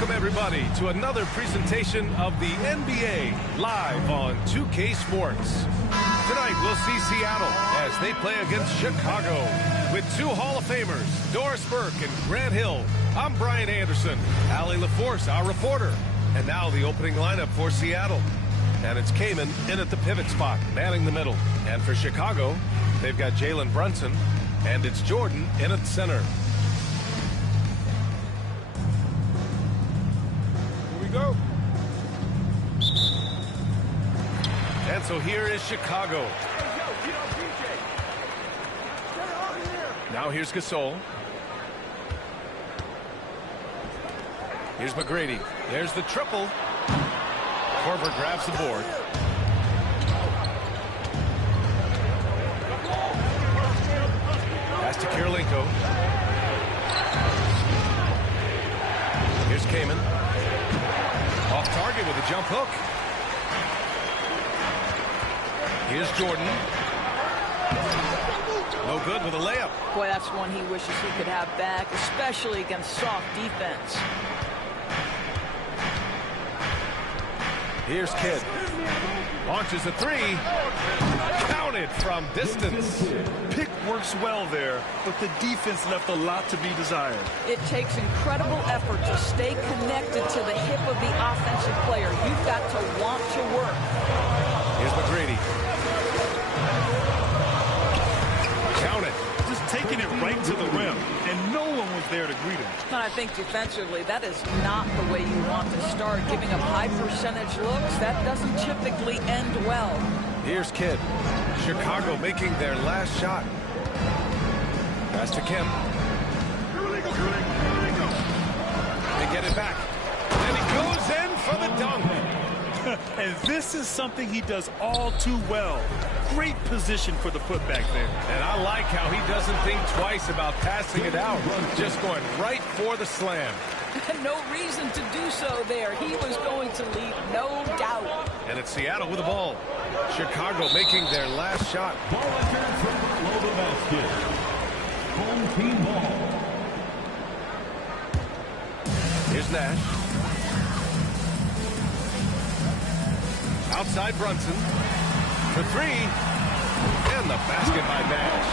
Welcome, everybody, to another presentation of the NBA live on 2K Sports. Tonight, we'll see Seattle as they play against Chicago with two Hall of Famers, Doris Burke and Grant Hill. I'm Brian Anderson, Allie LaForce, our reporter. And now the opening lineup for Seattle. And it's Kaman in at the pivot spot, manning the middle. And for Chicago, they've got Jalen Brunson, and it's Jordan in at center. Go. And so here is Chicago. Now here's Gasol. Here's McGrady. There's the triple. Korver grabs the board. Pass to Kirilenko. Here's Kaman. Off target with a jump hook. Here's Jordan. No good with a layup. Boy, that's one he wishes he could have back, especially against soft defense. Here's Kidd. Launches a three. Counted from distance. Pick works well there, but the defense left a lot to be desired. It takes incredible effort to stay connected to the hip of the offensive player. You've got to want to work. Here's McGrady. Count it. Just taking it right to the rim, and no one was there to greet him. And I think defensively, that is not the way you want to start. Giving up high percentage looks, that doesn't typically end well. Here's Kidd. Chicago making their last shot. Pass to Kemp. They get it back. And he goes in for the dunk. And this is something he does all too well. Great position for the putback there. And I like how he doesn't think twice about passing it out. Just going right for the slam. No reason to do so there. He was going to leave, no doubt. And it's Seattle with the ball. Chicago making their last shot. Ball returned from below the basket. Home team ball. Here's Nash. Outside Brunson. For three. And the basket by Nash.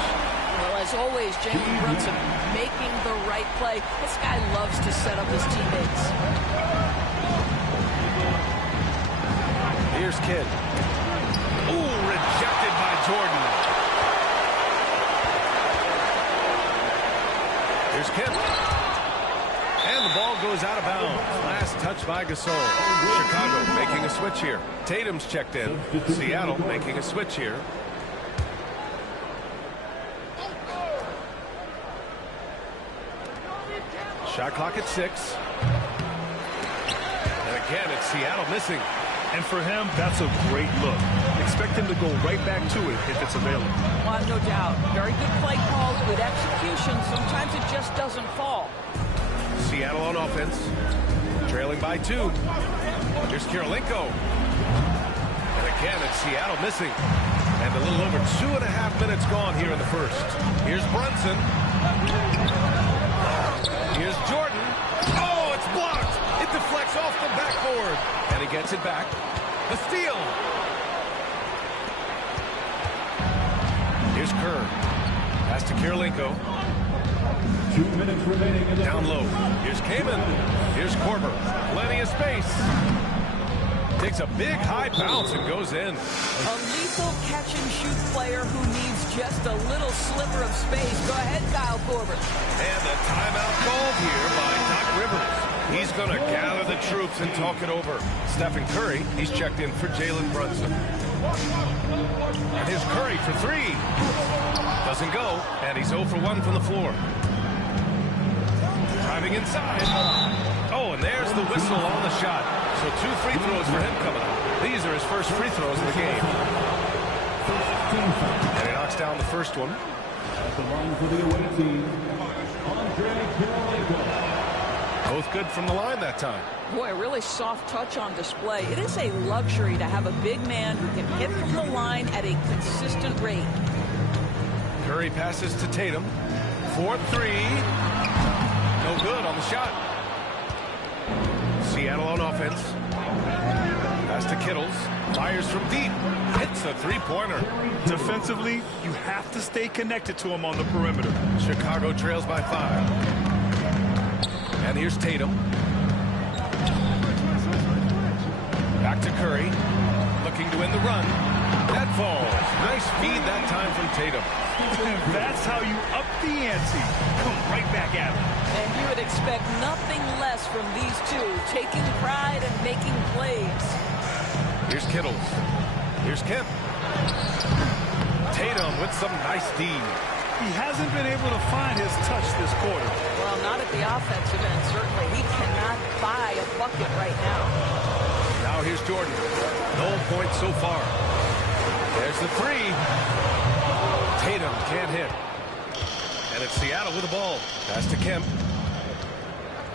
Well, as always, Jalen Brunson making the right play. This guy loves to set up his teammates. Here's Kidd. Ooh, rejected by Jordan. Here's Kemp. And the ball goes out of bounds. Last touch by Gasol. Chicago making a switch here. Tatum's checked in. Seattle making a switch here. Shot clock at 6. And again, it's Seattle missing. And for him, that's a great look. Expect him to go right back to it if it's available. Well, no doubt. Very good play calls, good execution. Sometimes it just doesn't fall. Seattle on offense. Trailing by 2. Here's Kirilenko. And again, it's Seattle missing. And a little over 2.5 minutes gone here in the first. Here's Brunson. Here's Jordan. Oh, it's blocked. It deflects off the backboard. And he gets it back. The steal. Here's Kerr. Pass to Kirilenko. 2 minutes remaining. Down low. Here's Kaman. Here's Korver. Plenty of space. Takes a big high bounce and goes in. A lethal catch-and-shoot player who needs just a little sliver of space. Go ahead, Kyle Korver. And the timeout called here by Doc Rivers. He's going to gather the troops and talk it over. Stephen Curry, he's checked in for Jalen Brunson. And here's Curry for 3. Doesn't go, and he's 0 for 1 from the floor. Driving inside. Oh, and there's the whistle on the shot. So 2 free throws for him coming up. These are his first free throws of the game. And he knocks down the first one. At the line for the away team, Kirilenko. Both good from the line that time. Boy, a really soft touch on display. It is a luxury to have a big man who can hit from the line at a consistent rate. Curry passes to Tatum. 4-3. No good on the shot. Seattle on offense. Pass to Kittles. Fires from deep. Hits a three-pointer. Defensively, you have to stay connected to him on the perimeter. Chicago trails by 5. And here's Tatum. Back to Curry. Looking to win the run. That falls. Nice feed that time from Tatum. That's how you up the ante. Come right back at him. And you would expect nothing less from these two, taking pride and making plays. Here's Kittles. Here's Kemp. Tatum with some nice D. He hasn't been able to find his touch this quarter. Well, not at the offensive end, certainly. He cannot buy a bucket right now. Now here's Jordan. No points so far. There's the three. Tatum can't hit. And it's Seattle with the ball. Pass to Kemp.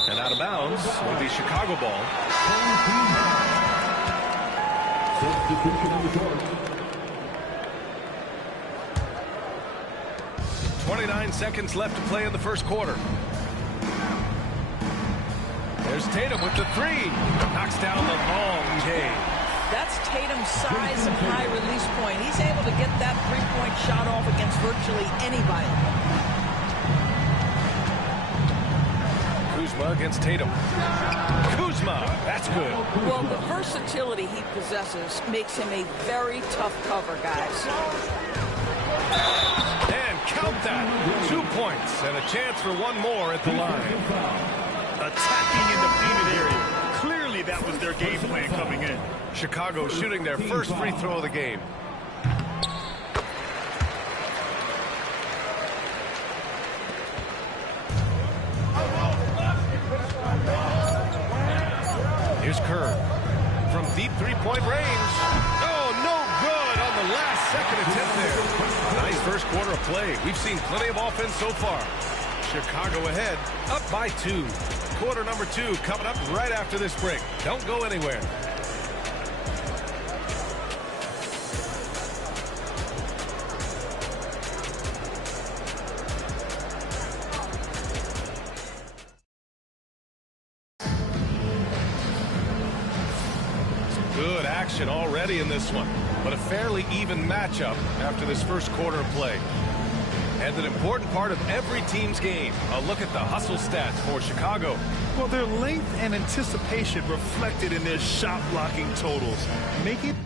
And out of bounds will be Chicago ball. Substitution on the court. 29 seconds left to play in the first quarter. There's Tatum with the three. Knocks down the long J. That's Tatum's size and high release point. He's able to get that three-point shot off against virtually anybody. Kuzma against Tatum. Kuzma, that's good. Well, the versatility he possesses makes him a very tough cover, guys. And count that. 2 points and a chance for one more at the line. Attacking in the painted area. Clearly that was their game plan coming in. Chicago shooting their first free throw of the game. Here's Kerr from deep three-point range. Oh, no good on the last second attempt there. Nice first quarter of play. We've seen plenty of offense so far. Chicago ahead, up by 2. Quarter number 2 coming up right after this break. Don't go anywhere. Good action already in this one, but a fairly even matchup after this first quarter of play. And an important part of every team's game, a look at the hustle stats for Chicago. Well, their length and anticipation reflected in their shot blocking totals, making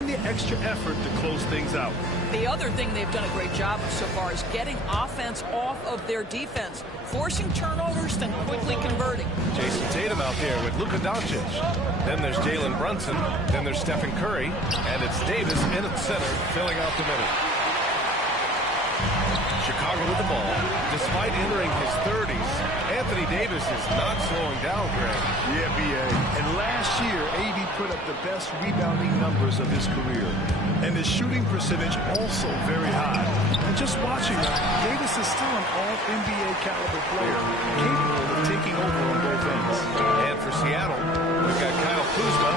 the extra effort to close things out. The other thing they've done a great job of so far is getting offense off of their defense, forcing turnovers, then quickly converting. Jason Tatum out there with Luka Doncic. Then there's Jalen Brunson. Then there's Stephen Curry. And it's Davis in at center, filling out the middle. Chicago with the ball. Despite entering his 30s, Anthony Davis is not slowing down, Greg. Yeah, B.A. And last year, AD put up the best rebounding numbers of his career. And his shooting percentage also very high. And just watching him, Davis is still an all-NBA caliber player, capable of taking over on both ends. And for Seattle, we've got Kyle Kuzma.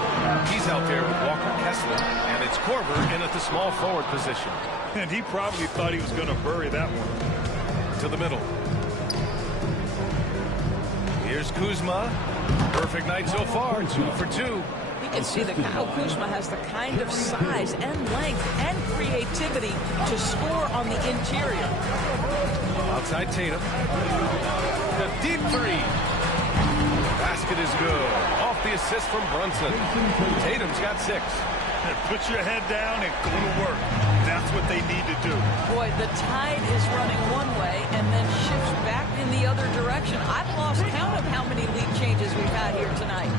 He's out there with Walker Kessler. And it's Korver in at the small forward position. And he probably thought he was going to bury that one. To the middle. Here's Kuzma. Perfect night so far, 2 for 2. You can see that Kyle Kuzma has the kind of size and length and creativity to score on the interior. Outside Tatum. The deep three. Basket is good. Off the assist from Brunson. Tatum's got 6. Put your head down and go to work. That's what they need to do. Boy, the tide is running one way and then shifts back in the other direction. I've lost count of how many lead changes we've had here tonight.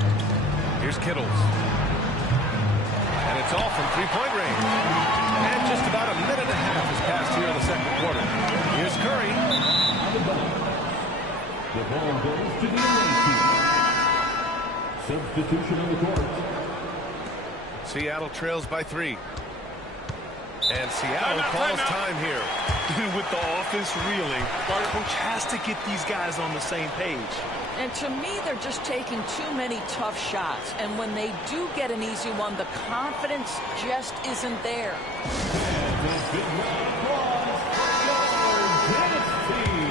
Here's Kittles. And it's all from three-point range. And just about a minute and a half has passed here in the second quarter. Here's Curry. The ball goes to the away team. Substitution on the court. Seattle trails by 3. And Seattle calls time here. With the offense reeling, our coach has to get these guys on the same page. And to me, they're just taking too many tough shots. And when they do get an easy one, the confidence just isn't there. And a big round of applause for your dance team.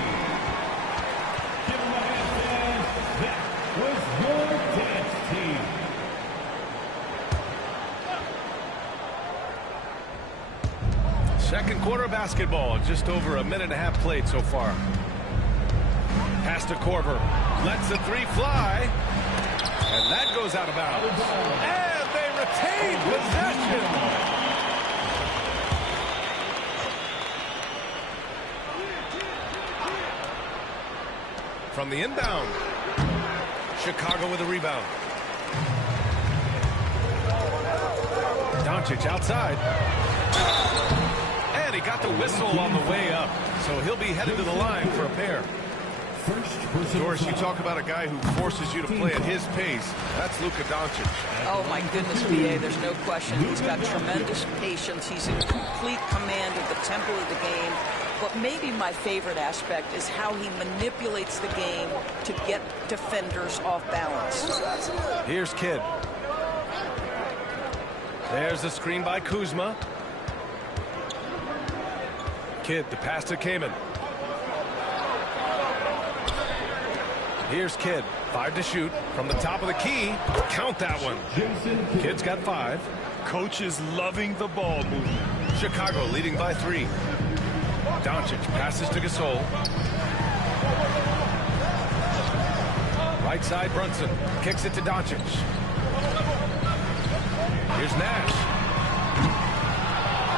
Give them a hand, fans. That was your dance team. Second quarter basketball, just over a minute and a half played so far. Pass to Korver, lets the 3 fly, and that goes out of bounds. And they retain possession. From the inbound, Chicago with a rebound. Doncic outside. And he got the whistle on the way up, so he'll be headed to the line for a pair. Doris, you talk about a guy who forces you to play at his pace. That's Luka Doncic. Oh, my goodness, B.A., there's no question. He's got tremendous patience. He's in complete command of the tempo of the game. But maybe my favorite aspect is how he manipulates the game to get defenders off balance. Here's Kidd. There's the screen by Kuzma. Kidd, the pass to Kaman. Here's Kidd, 5 to shoot from the top of the key. Count that one. Kidd's got 5. Coach is loving the ball movement. Chicago leading by 3. Doncic passes to Gasol. Right side, Brunson kicks it to Doncic. Here's Nash.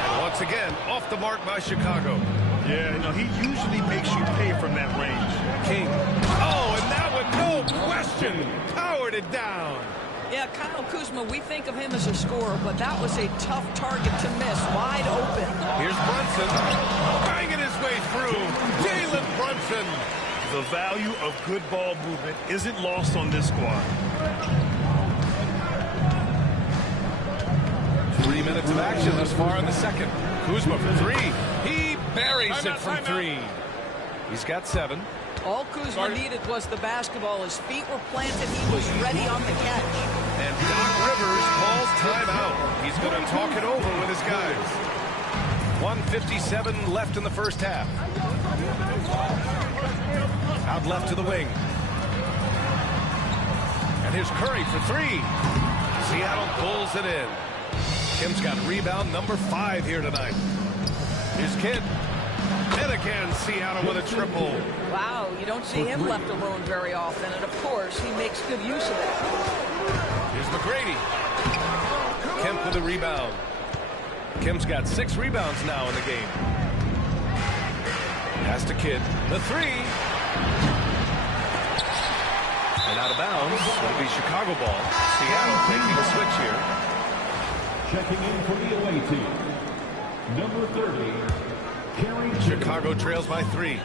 And once again, off the mark by Chicago. Yeah, no, he usually makes you pay from that range. King. Oh, and that one, no question, powered it down. Yeah, Kyle Kuzma, we think of him as a scorer, but that was a tough target to miss, wide open. Here's Brunson, banging his way through. Jalen Brunson. The value of good ball movement isn't lost on this squad. 3 minutes of action thus far in the second. Kuzma for 3. He buries it from 3. He's got 7. All Kuzma needed was the basketball. His feet were planted. He was ready on the catch. And Doc Rivers calls timeout. He's going to talk it over with his guys. 1:57 left in the first half. Out left to the wing. And here's Curry for 3. Seattle pulls it in. Kim's got rebound number 5 here tonight. Here's Kidd. And again, Seattle with a triple. Wow, you don't see him left alone very often, and of course, he makes good use of that. Here's McGrady. Kemp with a rebound. Kim's got 6 rebounds now in the game. Pass to Kidd. The 3. And out of bounds. It'll be Chicago ball. Seattle making the switch here. Checking in for the away team. Number 30. Chicago trails by 3.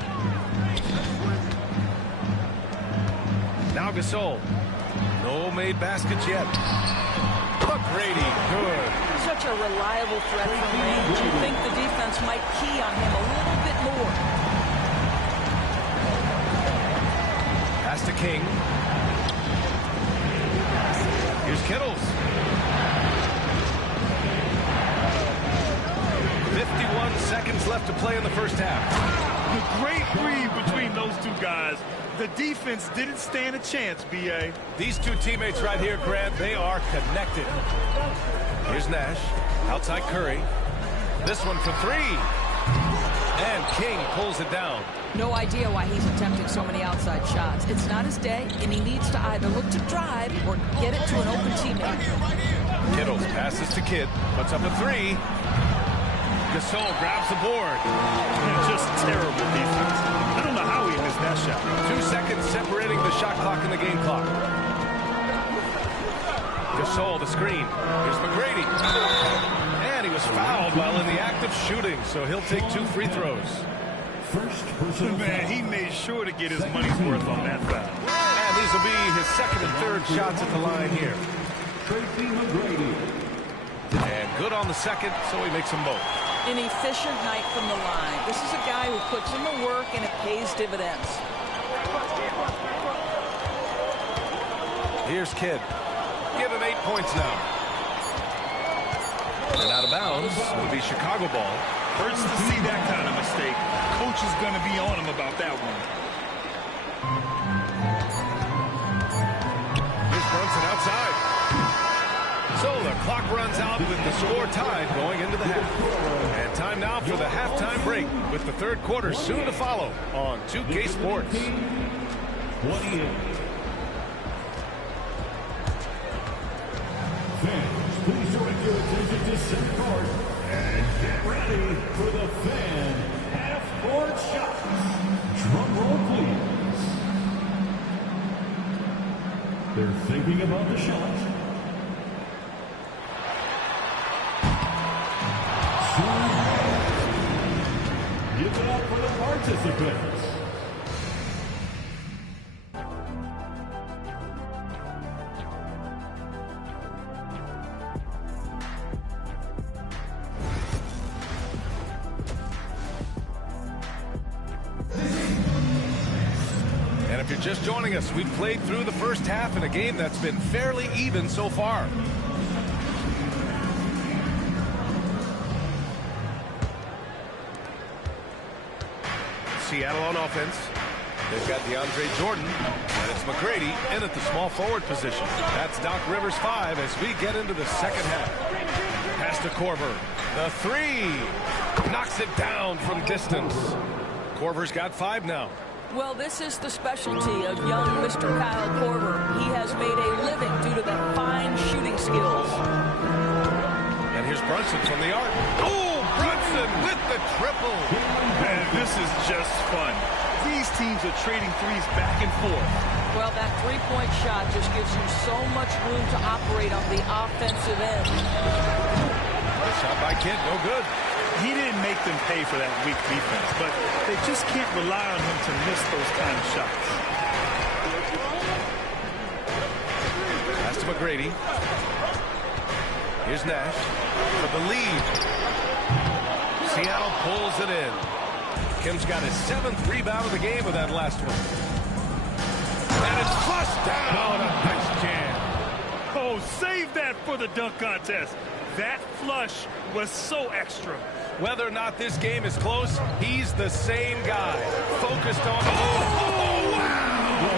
Now Gasol. No made baskets yet. McGrady, good. Such a reliable threat from range. You think the defense might key on him a little bit more. Pass to King. Here's Kittles. 51 seconds left to play in the first half. A great read between those two guys. The defense didn't stand a chance, B.A. These two teammates right here, Grant, they are connected. Here's Nash. Outside Curry. This one for 3. And King pulls it down. No idea why he's attempting so many outside shots. It's not his day, and he needs to either look to drive or get it to an open teammate. Kittles passes to Kidd. Puts up a 3. Gasol grabs the board. Just terrible defense. I don't know how he missed that shot. 2 seconds separating the shot clock and the game clock. Gasol, the screen. Here's McGrady. And he was fouled while in the act of shooting, so he'll take 2 free throws. Man, he made sure to get his money's worth on that foul. And these will be his second and third shots at the line here. And good on the second, so he makes them both. An efficient night from the line. This is a guy who puts in the work and it pays dividends. Here's Kidd. Give him 8 points now. And out of bounds. It'll be Chicago ball. Hurts to see that kind of mistake. Coach is going to be on him about that one. Here's Brunson outside. So the clock runs out with the score tied going into the half. And time now for the halftime break with the third quarter soon to follow on 2K Sports. 28. Fans, please direct your attention to center court and get ready for the fan half-court shots. Drum roll, please. They're thinking about the shots. Give it up for the participants. And if you're just joining us, we've played through the first half in a game that's been fairly even so far. Seattle on offense. They've got DeAndre Jordan, and it's McGrady in at the small forward position. That's Doc Rivers 5 as we get into the second half. Pass to Korver. The three. Knocks it down from distance. Korver's got 5 now. Well, this is the specialty of young Mr. Kyle Korver. He has made a living due to the fine shooting skills. And here's Brunson from the arc. Oh, Brunson with the triple. Man, this is just fun. These teams are trading threes back and forth. Well, that three-point shot just gives you so much room to operate on the offensive end. The shot by Kidd, no good. He didn't make them pay for that weak defense, but they just can't rely on him to miss those kind of shots. Pass to McGrady. Here's Nash for the lead. Seattle pulls it in. Kim's got his 7th rebound of the game with that last one. And it's flushed down. A nice jam. Oh, save that for the dunk contest. That flush was so extra. Whether or not this game is close, he's the same guy. Focused on... Oh, wow!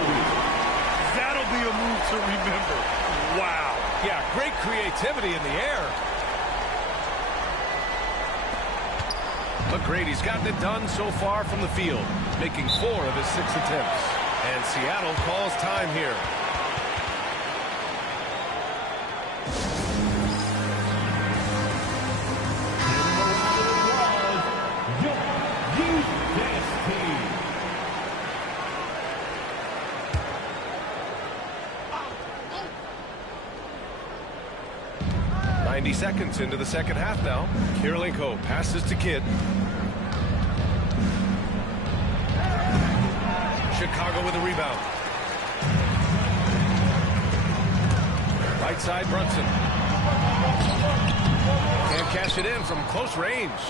That'll be a move to remember. Wow. Yeah, great creativity in the air. McGrady's gotten it done so far from the field, making 4 of his 6 attempts. And Seattle calls time here. Seconds into the second half now. Kirilenko passes to Kidd. Chicago with a rebound. Right side, Brunson. Can't cash it in from close range.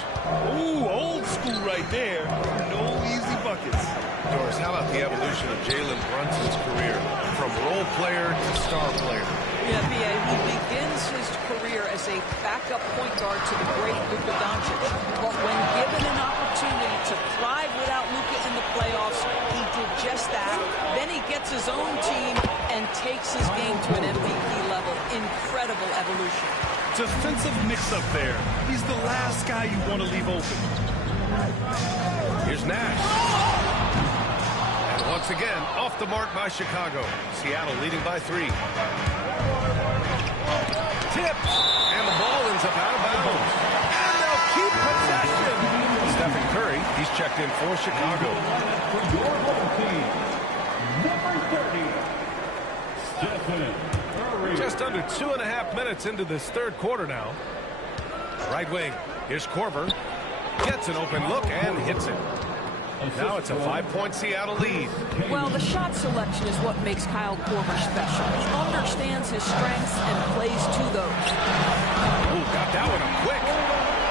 Ooh, old school right there. No easy buckets. Doris, how about the evolution of Jalen Brunson's career from role player to star player? Yeah, B.A., he begins his career as a backup point guard to the great Luka Doncic. But when given an opportunity to thrive without Luka in the playoffs, he did just that. Then he gets his own team and takes his game to an MVP level. Incredible evolution. Defensive mix-up there. He's the last guy you want to leave open. Here's Nash. And once again, off the mark by Chicago. Seattle leading by 3. Tipped, and the ball ends up out of bounds. And they'll keep possession. Stephen Curry, he's checked in for Chicago. For your home team, number 30, Stephen Curry. Just under 2.5 minutes into this third quarter now. Right wing, here's Korver. Gets an open look and hits it. Now it's a 5-point Seattle lead. Well, the shot selection is what makes Kyle Korver special. He understands his strengths and plays to those. Oh, got that one up quick.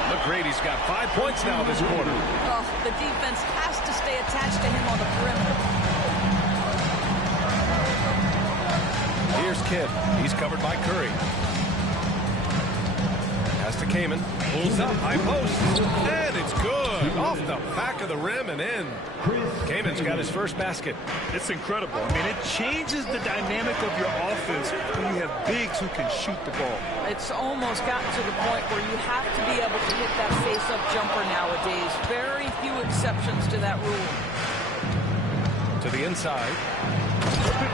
McGrady's got 5 points now this quarter. Oh, the defense has to stay attached to him on the perimeter. Here's Kidd. He's covered by Curry. Pass to Kaman. Pulls up, high post. And it's good. Off the back of the rim and in. Kaman's got his first basket. It's incredible. I mean, it changes the dynamic of your offense when you have bigs who can shoot the ball. It's almost gotten to the point where you have to be able to hit that face-up jumper nowadays. Very few exceptions to that rule. To the inside.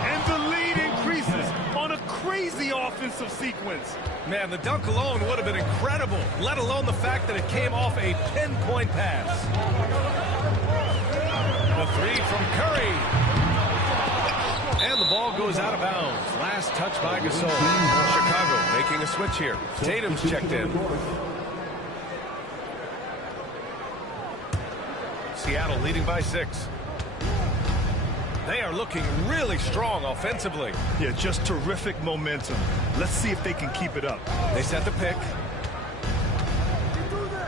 And the lead increases on a crazy offensive sequence. Man, the dunk alone would have been incredible, let alone the fact that it came off a pinpoint pass. The three from Curry. And the ball goes out of bounds. Last touch by Gasol. Chicago making a switch here. Tatum's checked in. Seattle leading by 6. They are looking really strong offensively. Yeah, just terrific momentum. Let's see if they can keep it up. They set the pick.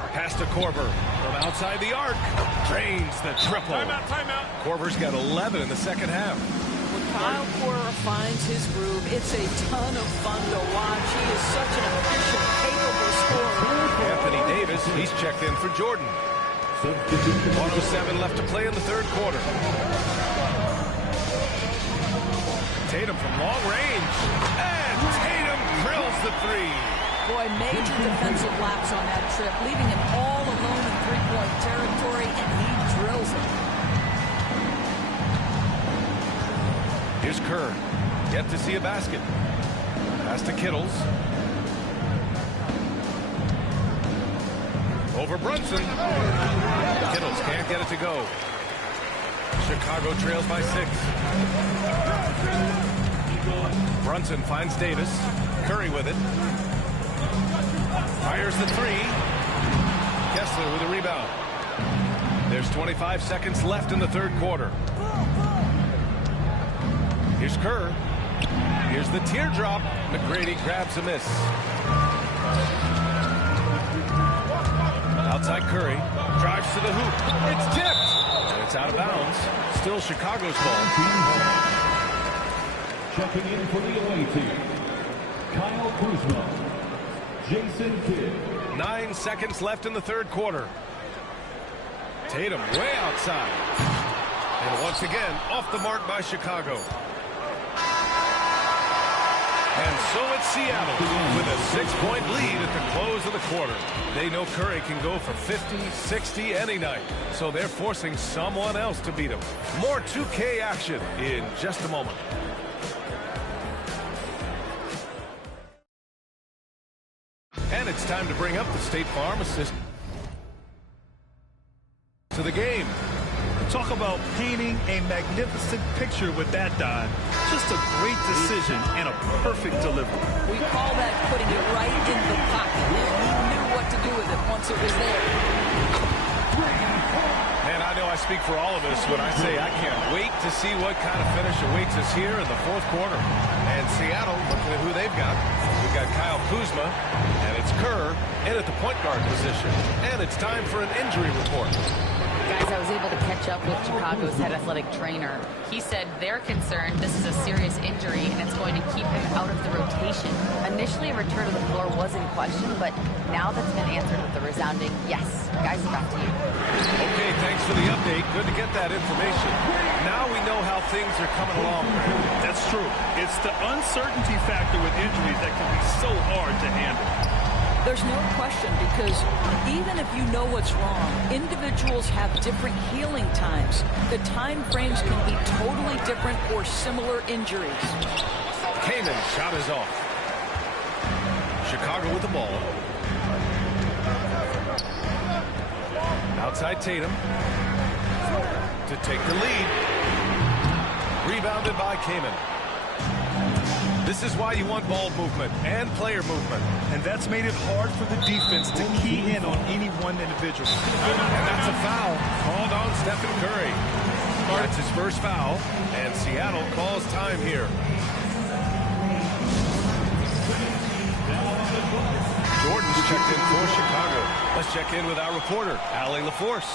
Pass to Korver from outside the arc. Drains the triple. Timeout. Korver's got 11 in the second half. When Kyle Korver finds his groove, it's a ton of fun to watch. He is such an efficient, capable scorer. Anthony Davis, he's checked in for Jordan. 1:07 left to play in the third quarter. Tatum from long range. And Tatum drills the three. Boy, major defensive lapse on that trip, leaving him all alone in three-point territory, and he drills it. Here's Kerr. Yet to see a basket. Pass to Kittles. Over Brunson. Kittles can't get it to go. Chicago trails by 6. Brunson finds Davis. Curry with it. Fires the three. Kessler with a rebound. There's 25 seconds left in the third quarter. Here's Kerr. Here's the teardrop. McGrady grabs a miss. Outside Curry. Drives to the hoop. It's tipped. And it's out of bounds. Still Chicago's ball. Checking in for the away team, Kyle Kuzma, Jason Kidd. 9 seconds left in the third quarter. Tatum way outside. And once again, off the mark by Chicago. And so it's Seattle with a 6-point lead at the close of the quarter. They know Curry can go for 50, 60 any night. So they're forcing someone else to beat him. More 2K action in just a moment. And it's time to bring up the State Farm assistant to the game. Talk about painting a magnificent picture with that dive. Just a great decision and a perfect delivery. We call that putting it right in the pocket. And he knew what to do with it once it was there. And I know I speak for all of us when I say I can't wait to see what kind of finish awaits us here in the fourth quarter. And Seattle, looking at who they've got. We've got Kyle Kuzma, and it's Kerr in at the point guard position. And it's time for an injury report. Guys, I was able to catch up with Chicago's head athletic trainer. He said they're concerned this is a serious injury and it's going to keep him out of the rotation. Initially, a return to the floor was in question, but now that's been answered with a resounding yes. Guys, back to you. Okay, thanks for the update. Good to get that information. Now we know how things are coming along. That's true. It's the uncertainty factor with injuries that can be so hard to handle. There's no question, because even if you know what's wrong, individuals have different healing times. The time frames can be totally different for similar injuries. Kaman shot is off. Chicago with the ball. Outside Tatum to take the lead. Rebounded by Kaman. This is why you want ball movement and player movement. And that's made it hard for the defense to key in on any one one individual. And that's a foul called on Stephen Curry. That's his first foul, and Seattle calls time here. Jordan's checked in for Chicago. Let's check in with our reporter, Allie LaForce.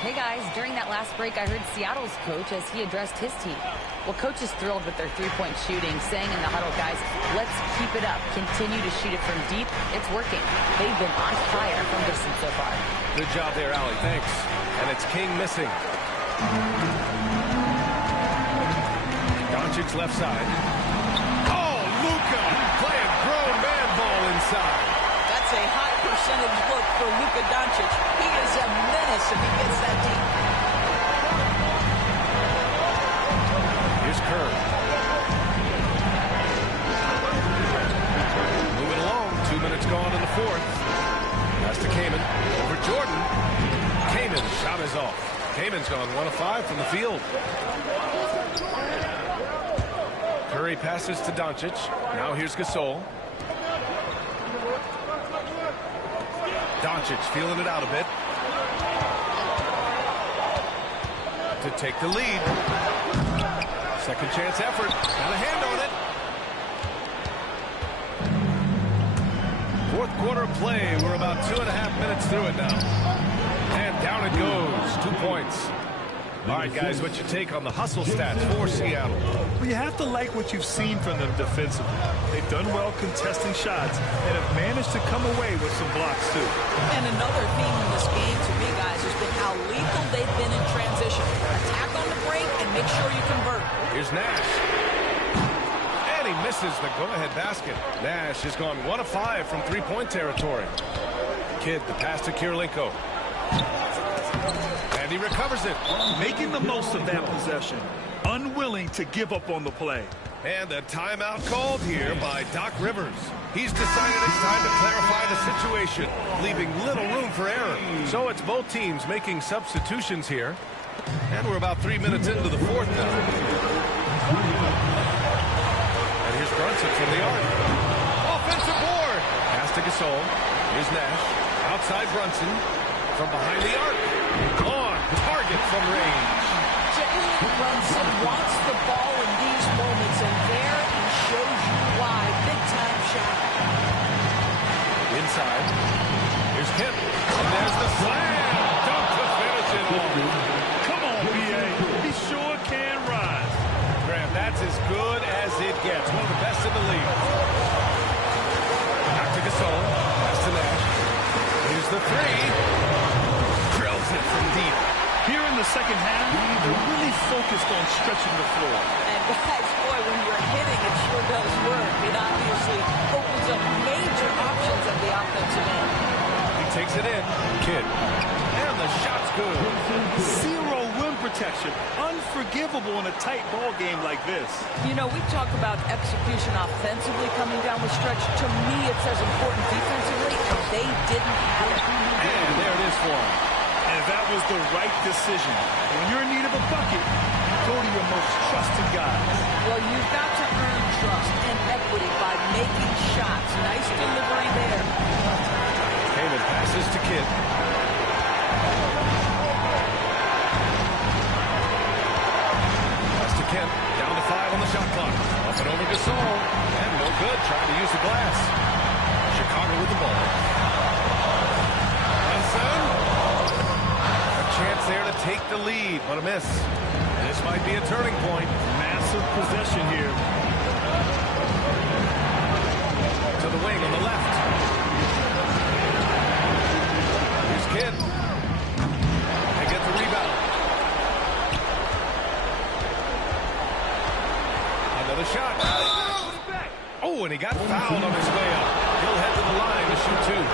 Hey guys, during that last break, I heard Seattle's coach as he addressed his team. Well, coach is thrilled with their three-point shooting, saying in the huddle, guys, let's keep it up. Continue to shoot it from deep. It's working. They've been on fire from distance so far. Good job there, Allie. Thanks. And it's King missing. Doncic left side. Oh, Luka playing grown man ball inside. That's a high percentage look for Luka Doncic. He is a menace if he gets that deep. Here's Kerr. Moving along. 2 minutes gone in the fourth. Pass to Kaman. Over Jordan. Kaman's shot is off. Kaman's gone 1 of 5 from the field. Curry passes to Doncic. Now here's Gasol. Doncic feeling it out a bit. To take the lead. Second chance effort. Got a hand on it. Fourth quarter play. We're about 2.5 minutes through it now. And down it goes. 2 points. All right, guys, what's your take on the hustle stats for Seattle? Well, you have to like what you've seen from them defensively. They've done well contesting shots and have managed to come away with some blocks, too. And another theme in this game, to me, guys, has been how lethal they've been in transition. Attack on the break and make sure you convert. Here's Nash. And he misses the go-ahead basket. Nash has gone 1 of 5 from three-point territory. Kidd, the pass to Kirilenko. And he recovers it. Making the most of that possession. Unwilling to give up on the play. And a timeout called here by Doc Rivers. He's decided it's time to clarify the situation, leaving little room for error. So it's both teams making substitutions here. And we're about 3 minutes into the fourth now. And here's Brunson from the arc. Offensive board. Pass to Gasol. Here's Nash. Outside Brunson. From behind the arc. On target from range. Jalen Brunson wants the ball in these moments, and there he shows you why. Big-time shot. Inside. Here's Kemp. And there's the slam. Dunk to finish it off. Come on, B.A. He sure can rise. Graham, that's as good as it gets. One of the best in the league. Back to Gasol. Pass to Nash. Here's the three. Drills it from deep. Here in the second half, they're really focused on stretching the floor. And guys, boy, when you're hitting, it sure does work. It obviously opens up major options at the offensive end. He takes it in. Kidd. And the shot's good. Zero rim protection. Unforgivable in a tight ball game like this. You know, we talk about execution offensively coming down the stretch. To me, it's as important defensively, and they didn't have it. And there it is for him. And that was the right decision. When you're in need of a bucket, you go to your most trusted guys. Well, you've got to earn trust and equity by making shots. Nice delivery there. Kaman passes to Kidd. Pass to Kemp. Down to 5 on the shot clock. Up and over Gasol. And no good. Trying to use the glass. Chicago with the ball. Chance there to take the lead, but a miss. This might be a turning point. Massive possession here. To the wing on the left. Here's Kidd. They get the rebound. Another shot. Oh, and he got fouled on his way up. He'll head to the line to shoot two.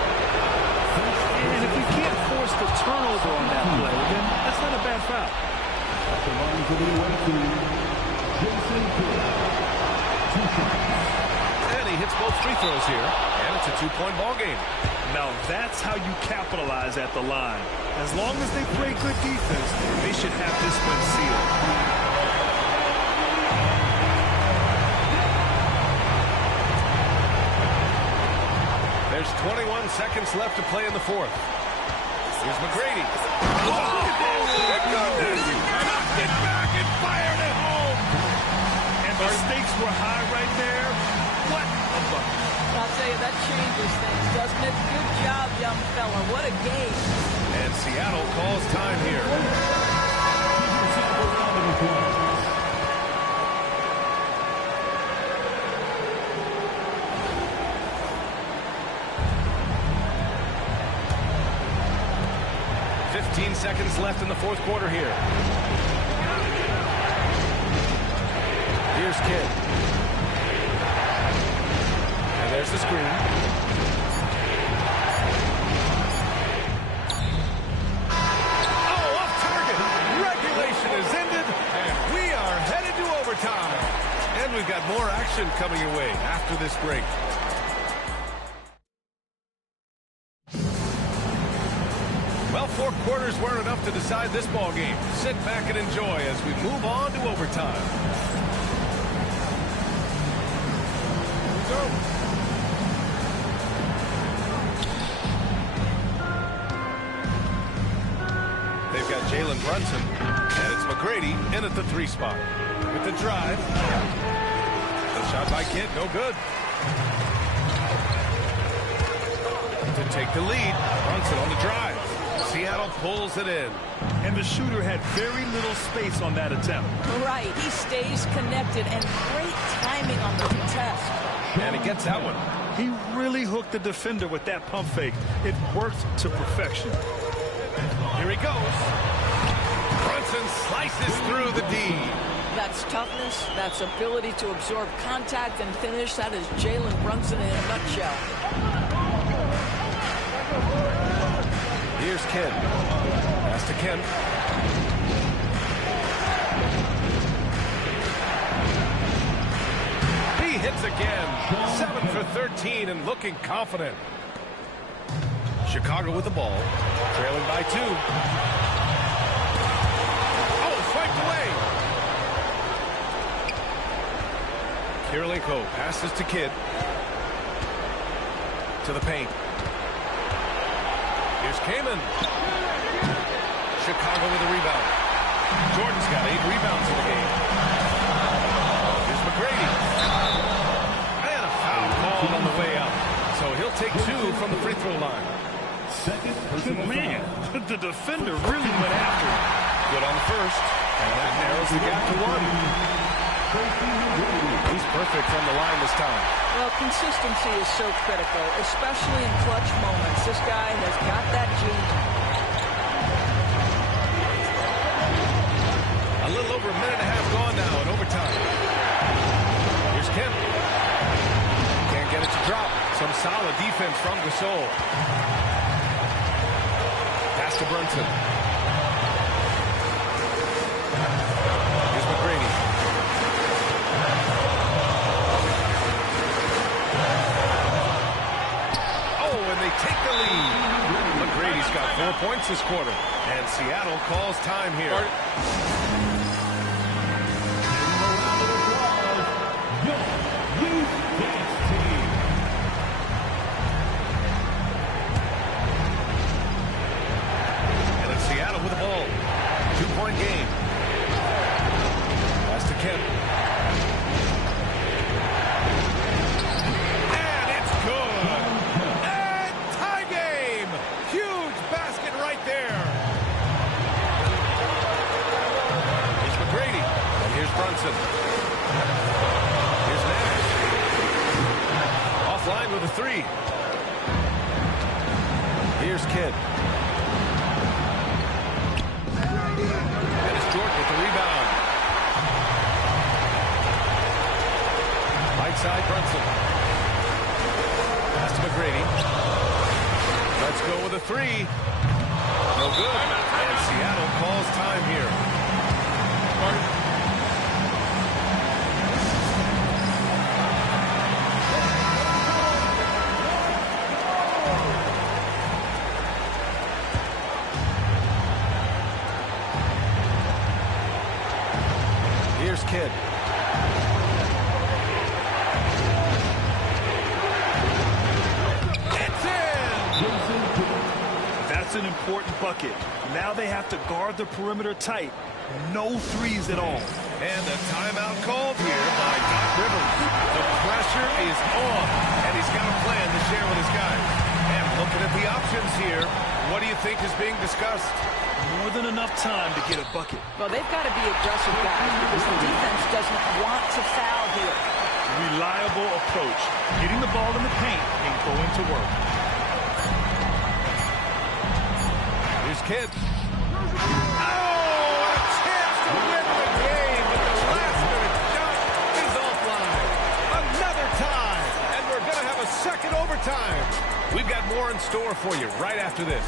And if you can't force the turnover on that play, then that's not a bad foul. And he hits both free throws here. And it's a two-point ball game. Now that's how you capitalize at the line. As long as they play good defense, they should have this one sealed. There's 21 seconds left to play in the fourth. Here's McGrady. Oh, my goodness! Knocked it back and fired it home. And the stakes were high right there. What a bucket. I'll tell you, that changes things, doesn't it? Good job, young fella. What a game. And Seattle calls time here. 15 seconds left in the fourth quarter here. Here's Kidd. And there's the screen. Oh, off target. Regulation is ended, and we are headed to overtime. And we've got more action coming your way after this break. Well, 4 quarters weren't enough to decide this ball game. Sit back and enjoy as we move on to overtime. Here we go. They've got Jalen Brunson, and it's McGrady in at the 3 spot. With the drive. The shot by Kidd, no good. To take the lead, Brunson on the drive. Seattle pulls it in. And the shooter had very little space on that attempt. Right, he stays connected, and great timing on the contest. And he gets that one. He really hooked the defender with that pump fake. It worked to perfection. Here he goes. Brunson slices through the D. That's toughness, that's ability to absorb contact and finish. That is Jalen Brunson in a nutshell. Here's Kidd. Pass to Kemp. He hits again. 7 for 13 and looking confident. Chicago with the ball. Trailing by 2. Oh, swiped away. Kirilenko passes to Kidd. To the paint. Here's Kaman. Chicago with a rebound. Jordan's got 8 rebounds in the game. Here's McGrady. And a foul called on the way out. So he'll take 2 from the free throw line. Man, the defender really went after him. Good on the first. And that narrows the gap to 1. He's perfect from the line this time. Well, consistency is so critical, especially in clutch moments. This guy has got that gene. A little over a minute and a half gone now in overtime. Here's Kemp. Can't get it to drop. Some solid defense from Gasol. Pass to Brunson. Here's McGrady. Take the lead. McGrady's got 4 points this quarter. And Seattle calls time here. And it's Seattle with the ball. 2-point game. Pass to Kemp. And it's good. Brunson. Here's Nash. Offline with a 3. Here's Kidd. And it's Jordan with the rebound. Right side, Brunson. Pass to McGrady. Let's go with a 3. No good. And Seattle calls time here. Here's Kidd. It's in! That's an important bucket. Now they have to guard the perimeter tight. No threes at all. And a timeout called here by Doc Rivers. The pressure is on, and he's got a plan to share with his guys. And looking at the options here, what do you think is being discussed? More than enough time to get a bucket. Well, they've got to be aggressive, guys, because the defense doesn't want to foul here. Reliable approach. Getting the ball in the paint and going to work. Here's Kidd. Oh, a chance to win the game, but the last-minute shot is offline. Another tie, and we're going to have a second overtime. We've got more in store for you right after this.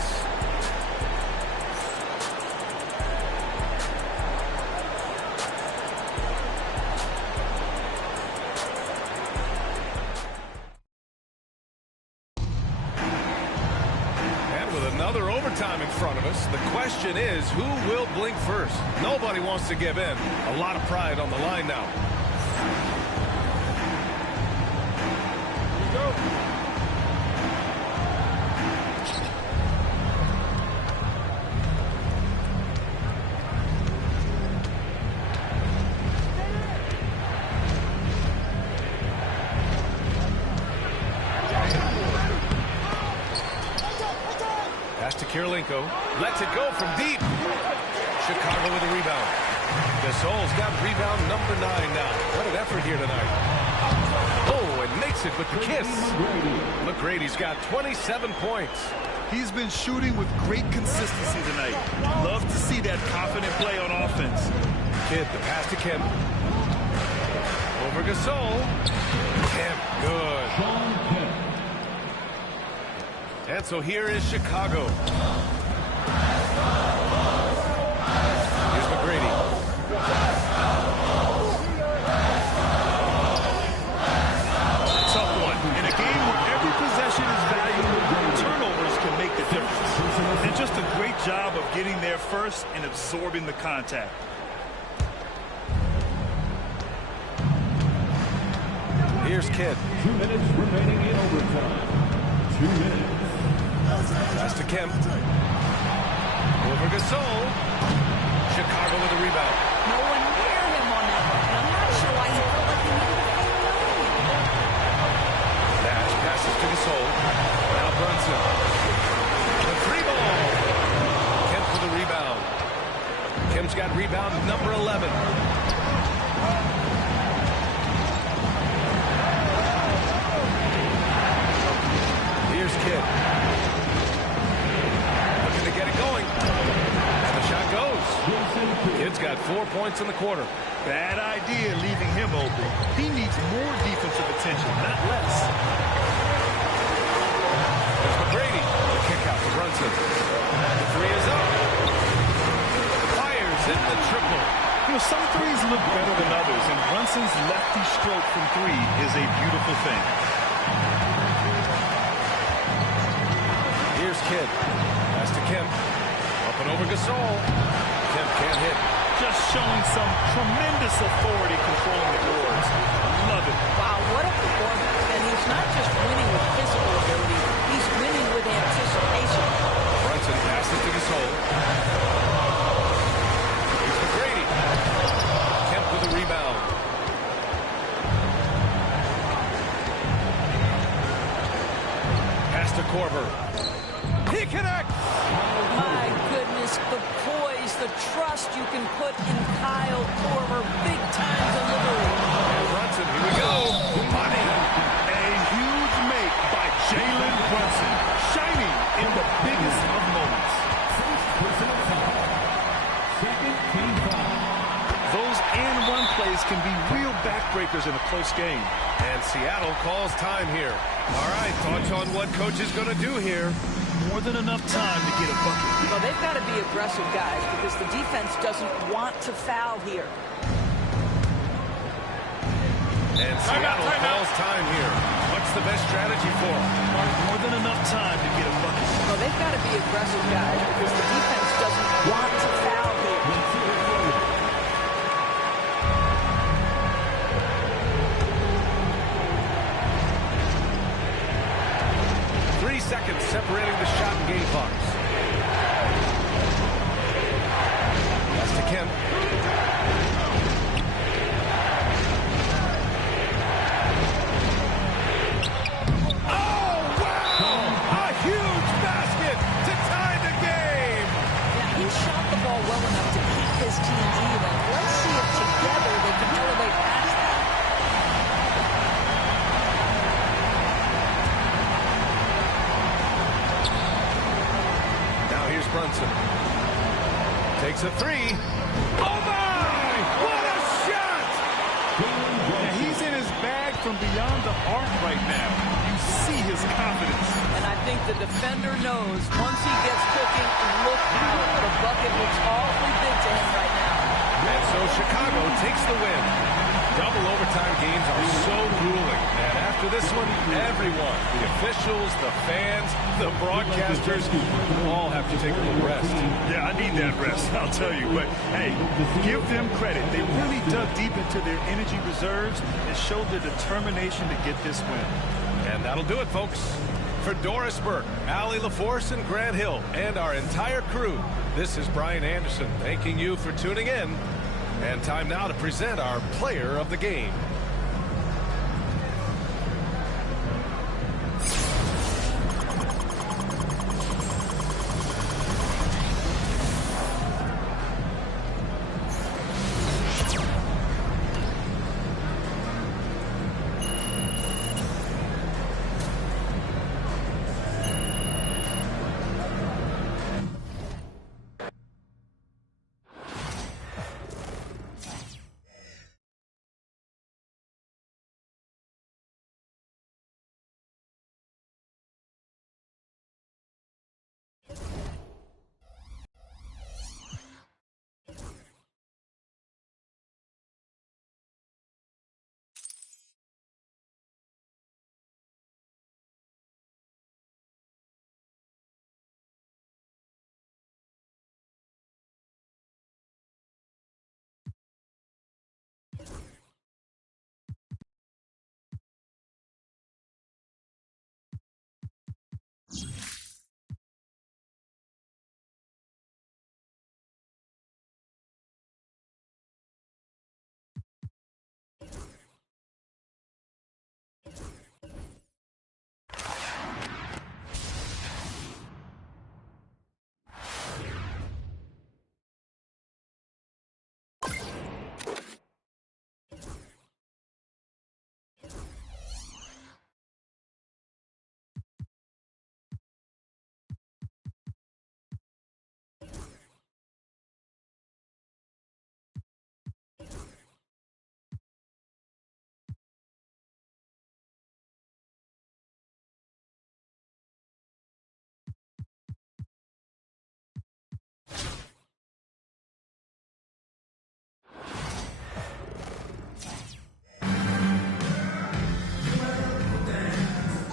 Another overtime in front of us. The question is, who will blink first? Nobody wants to give in. A lot of pride on the line now. Here we go. Kirilenko lets it go from deep. Chicago with a rebound. Gasol's got rebound number 9 now. What an effort here tonight. Oh, and makes it with the kiss. McGrady's got 27 points. He's been shooting with great consistency tonight. Love to see that confident play on offense. Kidd, the pass to Kemp. Over Gasol. Kemp, good. And so here is Chicago. Here's McGrady. Tough one. In a game where every possession is valuable, turnovers can make the difference. And just a great job of getting there first and absorbing the contact. Here's Kidd. 2 minutes remaining in overtime. 2 minutes. Pass to Kemp. Over Gasol. Chicago with a rebound. No one near him on that one. And I'm not sure why he felt like he needed to be. Nash passes to Gasol. Now Brunson. The 3-ball. Kemp with a rebound. Kemp's got rebound number 11. Here's Kidd. Looking to get it going. And the shot goes. Kidd's got 4 points in the quarter. Bad idea leaving him open. He needs more defensive attention, not less. There's McGrady. The kick out to Brunson. The 3 is up. Fires in the triple. You know, some threes look better than others, and Brunson's lefty stroke from 3 is a beautiful thing. Here's Kidd. Pass to Kemp. Up and over Gasol. Kemp can't hit. Just showing some tremendous authority controlling the boards. Love it. Wow, what a performance. And he's not just winning with physical ability, he's winning with anticipation. Brunson passes to Gasol. Here's McGrady. Kemp with a rebound. Pass to Korver. He connects! My goodness, the poise, the trust you can put in Kyle Korver. Big-time delivery. And Brunson, here we go. Money. A huge make by Jalen Brunson, shining in the biggest of moments. Second team foul. Those and-run plays can be real backbreakers in a close game. And Seattle calls time here. All right, thoughts on what coach is going to do here? More than enough time to get a bucket. Well, they've got to be aggressive, guys, because the defense doesn't want to foul here. And Seattle calls time here. What's the best strategy for them? More than enough time to get a bucket. Well, they've got to be aggressive, guys, because the defense doesn't want to foul here. 3 seconds separating the shot and game clocks. team even. Let's see if together they can elevate past that. Now here's Brunson. Takes a three. Oh my! What a shot! Yeah, he's in his bag from beyond the arc right now. You see his confidence. And I think the defender knows once he gets cooking, look out. The bucket looks awfully big to him right now. And so Chicago takes the win. Double overtime games are so grueling. And after this one, everyone, the officials, the fans, the broadcasters, all have to take a little rest. Yeah, I need that rest, I'll tell you. But, hey, give them credit. They really dug deep into their energy reserves and showed their determination to get this win. And that'll do it, folks. For Doris Burke, Allie LaForce, and Grant Hill, and our entire crew, this is Brian Anderson thanking you for tuning in. And time now to present our player of the game.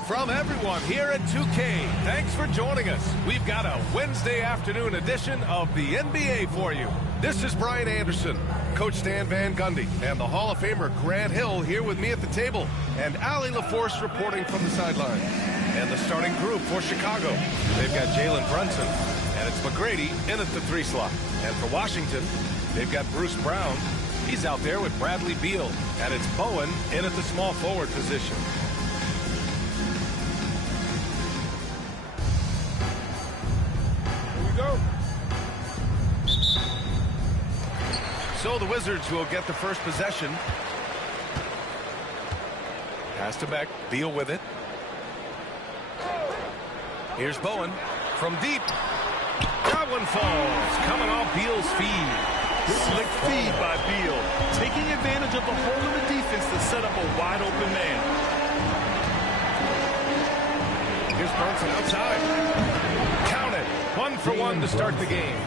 From everyone here at 2K, thanks for joining us. We've got a Wednesday afternoon edition of the NBA for you. This is Brian Anderson, Coach Stan Van Gundy, and the Hall of Famer Grant Hill here with me at the table, and Allie LaForce reporting from the sideline. And the starting group for Chicago, they've got Jalen Brunson, and it's McGrady in at the 3 slot. And for Washington, they've got Bruce Brown. He's out there with Bradley Beal, and it's Bowen in at the small forward position. Go. So the Wizards will get the first possession. Pass to Beck. Beal with it. Here's Bowen from deep. That one falls. Coming off Beal's feed. Slick feed by Beal. Taking advantage of the hole in the defense to set up a wide open man. Here's Brunson outside. Count it. 1 for 1 to start the game.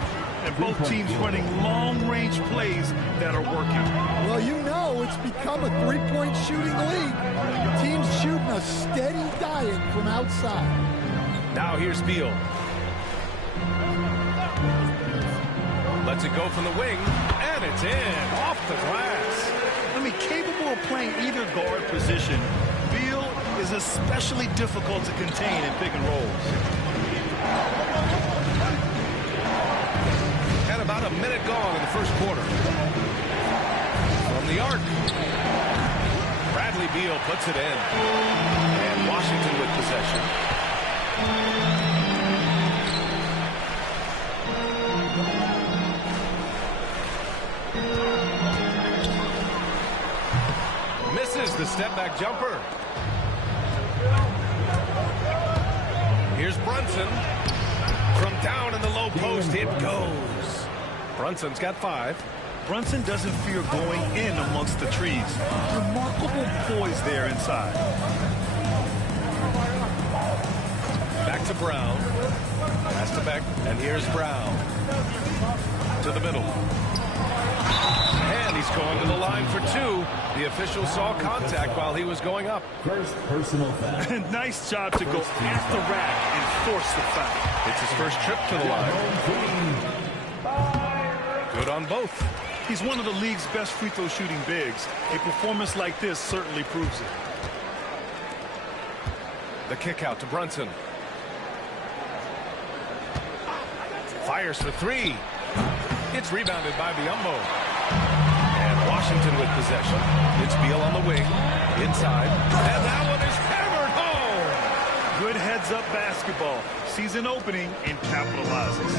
And both teams running long-range plays that are working. Well, you know it's become a three-point shooting league. Teams shooting a steady diet from outside. Now here's Beal. Lets it go from the wing, and it's in, off the glass. I mean, capable of playing either guard position, Beal is especially difficult to contain in pick and rolls. And about a minute gone in the first quarter. From the arc. Bradley Beal puts it in. And Washington with possession. step-back jumper. Here's Brunson. From down in the low post, it goes. Brunson's got 5. Brunson doesn't fear going in amongst the trees. Remarkable poise there inside. Back to Brown. Pass to Beck, and here's Brown. To the middle. And he's going to the line for 2. The official saw contact while he was going up. First personal foul. Nice job to go after Rack and force the foul. It's his first trip to the line. Good on both. He's one of the league's best free throw shooting bigs. A performance like this certainly proves it. The kick out to Brunson. Fires for 3. It's rebounded by Biyombo. And Washington with possession. It's Beal on the wing. Inside. And that one is hammered home. Good heads-up basketball. Sees an opening and capitalizes.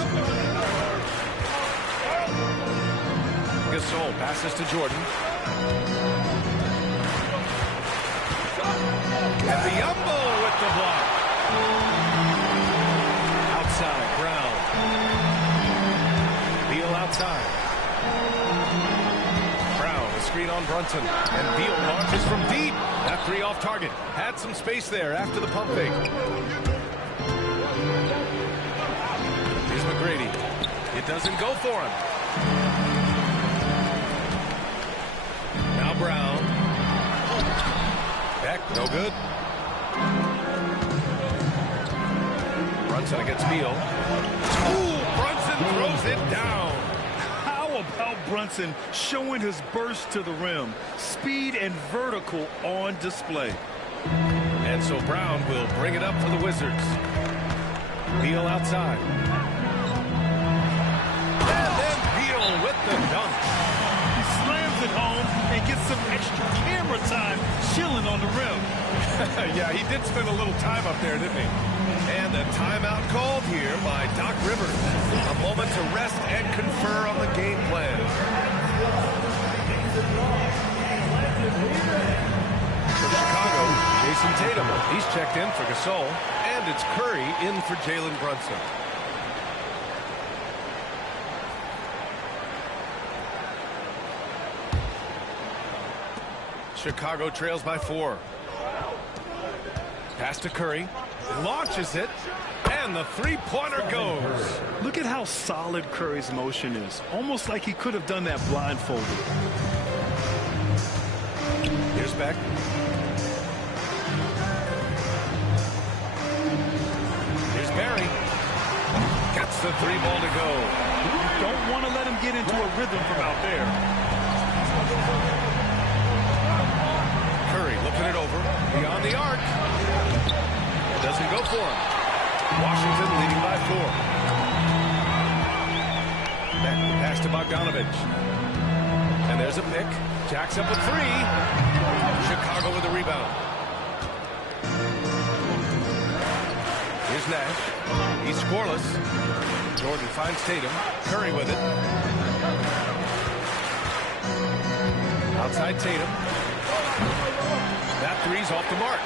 Gasol passes to Jordan. And Biyombo with the block. Outside, Brown. Beal outside. Brown, a screen on Brunson. And Beal launches from deep. That 3 off target. Had some space there after the pump fake. Here's McGrady. It doesn't go for him. Now Brown. Beck, no good. Brunson against Beal. Ooh, Brunson throws it down. How about Brunson showing his burst to the rim? Speed and vertical on display. And so Brown will bring it up for the Wizards. Beal outside. And then Beal with the dunk. He slams it home and gets some extra camera time chilling on the rim. Yeah, he did spend a little time up there, didn't he? And a timeout called here by Doc Rivers. A moment to rest and confer on the game plan. For Chicago, Jason Tatum. He's checked in for Gasol. And it's Curry in for Jalen Brunson. Chicago trails by 4. Pass to Curry. Launches it. And the 3-pointer goes. Look at how solid Curry's motion is. Almost like he could have done that blindfolded. Here's Beck. Here's Barry. Gets the 3-ball to go. You don't want to let him get into a rhythm from out there. Curry looking it over. Beyond the arc. Doesn't go for him. Washington leading by 4. Beck, pass to Bogdanovich. And there's a pick. Jacks up a 3. Chicago with a rebound. Here's Nash. He's scoreless. Jordan finds Tatum. Curry with it. Outside Tatum. That 3's off the mark.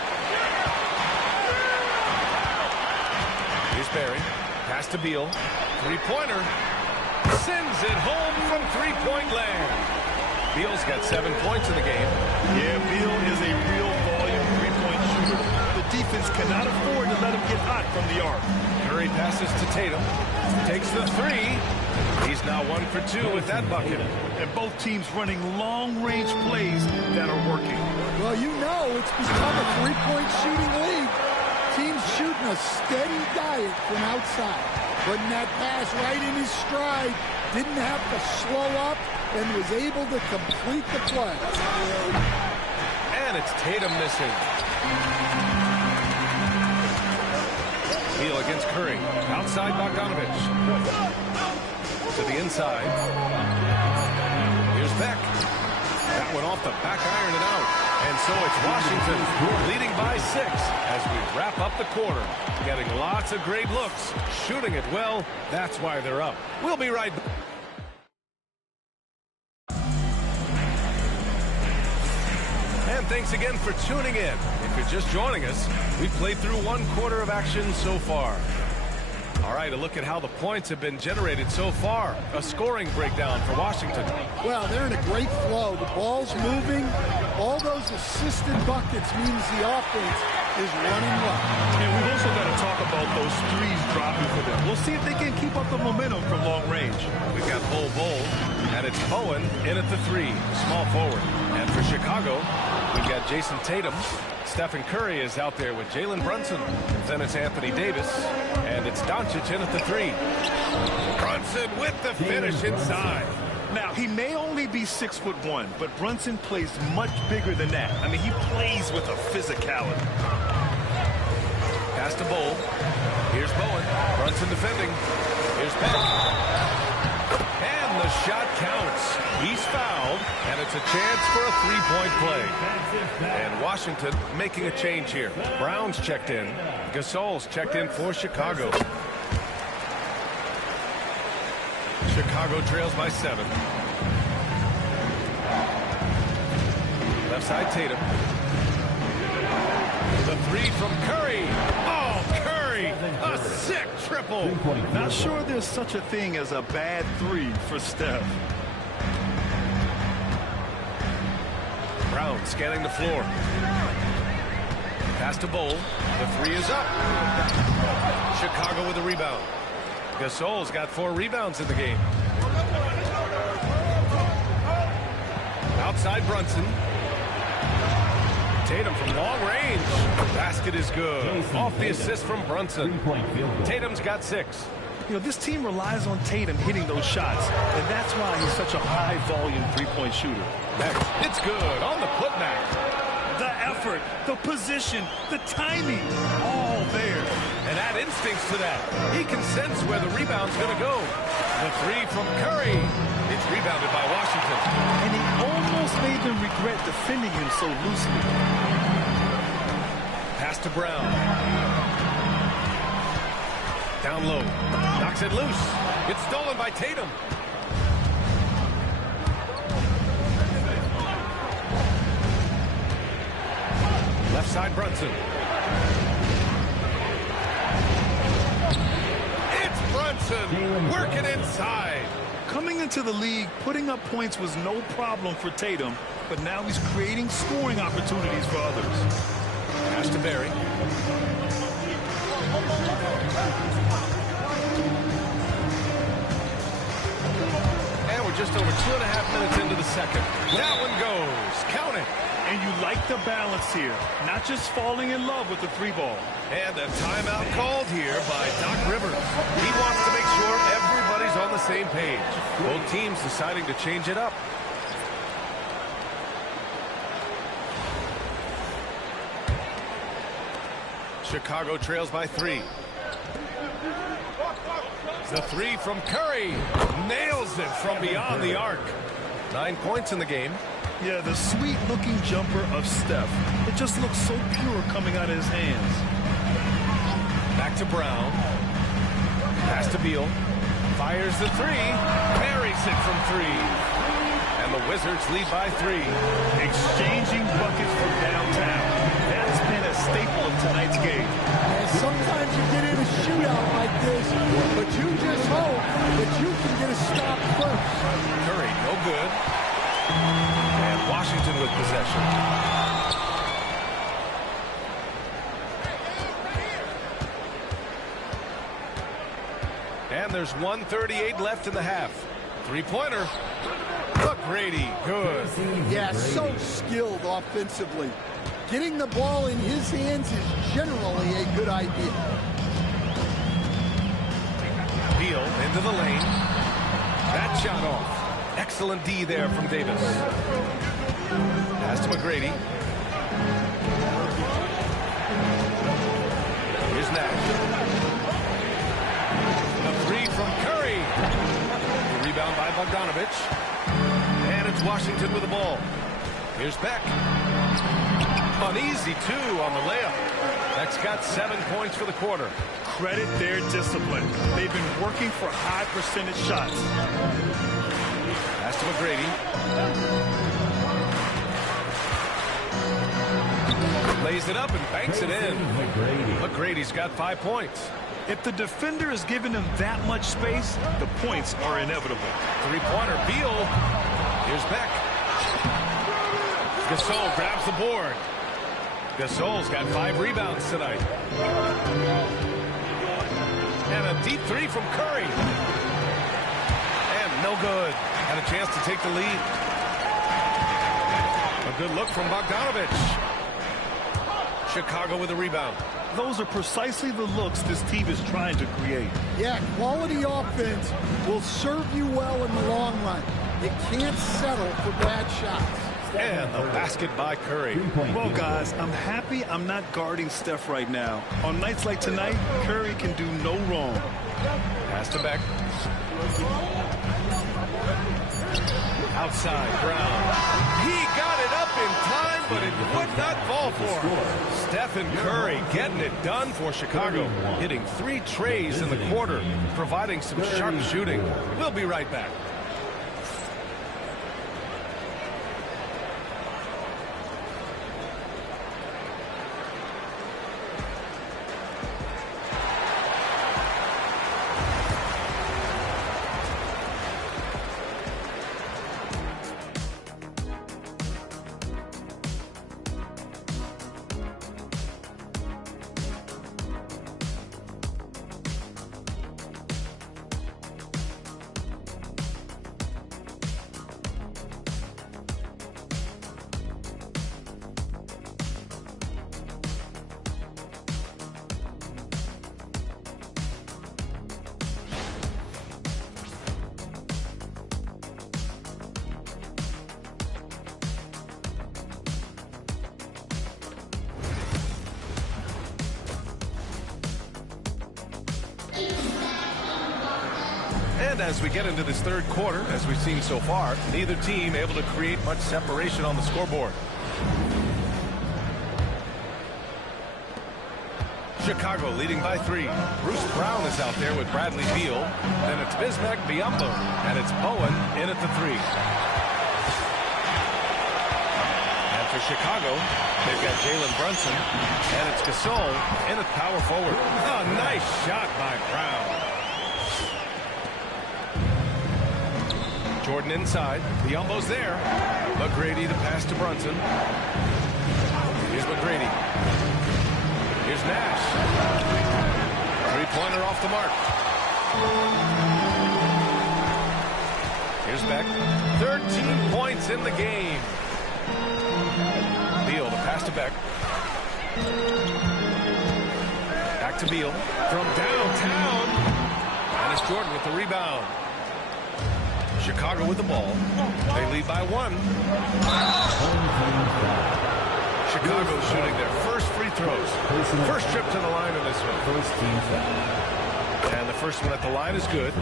Here's Barry. Pass to Beal. 3-pointer. Sends it home from 3-point land. Beal's got 7 points in the game. Yeah, Beal is a real volume 3-point shooter. The defense cannot afford to let him get hot from the arc. Curry passes to Tatum. Takes the 3. He's now 1 for 2 with that bucket. And both teams running long-range plays that are working. Well, you know it's become a 3-point shooting league. Teams shooting a steady diet from outside. Putting that pass right in his stride. Didn't have to slow up and was able to complete the play. And it's Tatum missing. Beal against Curry. Outside Bogdanovich. To the inside. Here's Beck. That one off the back iron and out. And so it's Washington leading by 6 as we wrap up the quarter. Getting lots of great looks. Shooting it well. That's why they're up. We'll be right back. And thanks again for tuning in. If you're just joining us, we've played through 1/4 of action so far. All right, a look at how the points have been generated so far. A scoring breakdown for Washington. Well, they're in a great flow. The ball's moving. All those assisted buckets means the offense is running well. And we've also got to talk about those threes dropping for them. We'll see if they can keep up the momentum from long range. We've got Bull, and it's Bowen in at the 3, small forward. And for Chicago, we've got Jason Tatum. Stephen Curry is out there with Jalen Brunson. Then it's Anthony Davis, and it's Doncic in at the 3. Brunson with the finish inside. Now, he may only be 6'1", but Brunson plays much bigger than that. I mean, he plays with a physicality. Pass to Bull. Here's Bowen. Brunson defending. Here's Beck. And the shot counts. He's fouled, and it's a chance for a 3-point play. And Washington making a change here. Brown's checked in. Gasol's checked in for Chicago. Chicago trails by 7. Left side Tatum. The 3 from Curry. Oh, Curry! A sick triple. Not sure there's such a thing as a bad 3 for Steph. Brown scanning the floor. Pass to Bull. The 3 is up. Chicago with a rebound. Gasol's got 4 rebounds in the game. Outside Brunson. Tatum from long range. Basket is good. Off the assist from Brunson. Tatum's got 6. You know, this team relies on Tatum hitting those shots, and that's why he's such a high-volume three-point shooter. Next, it's good on the putback. The effort, the position, the timing, all there. And add instincts to that. He can sense where the rebound's going to go. The 3 from Curry. It's rebounded by Washington. And he almost made them regret defending him so loosely. Pass to Brown. Down low. Knocks it loose. It's stolen by Tatum. Left side Brunson. It's Brunson working inside. Coming into the league, putting up points was no problem for Tatum, but now he's creating scoring opportunities for others. Pass to Barry. And we're just over 2.5 minutes into the second. That one goes. Count it. And you like the balance here, not just falling in love with the 3-ball. And a timeout called here by Doc Rivers. He wants to make sure everybody's on the same page. Both teams deciding to change it up. Chicago trails by 3. The 3 from Curry. Nails it from beyond the arc. 9 points in the game. Yeah, the sweet-looking jumper of Steph. It just looks so pure coming out of his hands. Back to Brown. Pass to Beal. Fires the 3. Buries it from 3. And the Wizards lead by 3. Exchanging buckets from downtown. That's been a staple of tonight's game. And sometimes you get in a shootout like this, but you just hope that you can get a stop first. Curry, no good. And Washington with possession. And there's 1:38 left in the half. 3-pointer. Grady, good. Yeah, so skilled offensively. Getting the ball in his hands is generally a good idea. Beal into the lane. That shot off. Excellent D there from Davis. Pass to McGrady. Here's Nash. The 3 from Curry. The rebound by Bogdanovich. And it's Washington with the ball. Here's Beck. An easy 2 on the layup. Beck's got 7 points for the quarter. Credit their discipline. They've been working for high percentage shots. Pass to McGrady. Lays it up and banks it in. McGrady's got 5 points. If the defender is giving him that much space, the points are inevitable. Three-pointer, Beal. Here's Beck. Gasol grabs the board. Gasol's got 5 rebounds tonight. And a deep three from Curry. And no good. Had a chance to take the lead. A good look from Bogdanovich. Chicago with a rebound. Those are precisely the looks this team is trying to create. Yeah, quality offense will serve you well in the long run. You can't settle for bad shots. And the basket by Curry. Well, guys, I'm happy I'm not guarding Steph right now. On nights like tonight, Curry can do no wrong. Pass to Beck. Outside, Brown. He got it up in time, but it would not fall for him. Stephen Curry getting it done for Chicago. Hitting 3 trays in the quarter, providing some sharp shooting. We'll be right back. And as we get into this third quarter, as we've seen so far, neither team able to create much separation on the scoreboard. Chicago leading by 3. Bruce Brown is out there with Bradley Beal. Then it's Bismack Biyombo, and it's Bowen in at the 3. And for Chicago, they've got Jalen Brunson, and it's Gasol in at power forward. Oh, nice shot by Brown. Jordan inside. Biyombo's there. McGrady the pass to Brunson. Here's McGrady. Here's Nash. Three-pointer off the mark. Here's Beck. 13 points in the game. Beal the pass to Beck. Back to Beal. From downtown. And it's Jordan with the rebound. Chicago with the ball. They lead by 1. Chicago shooting their first free throws. First trip to the line in this one. And the first one at the line is good.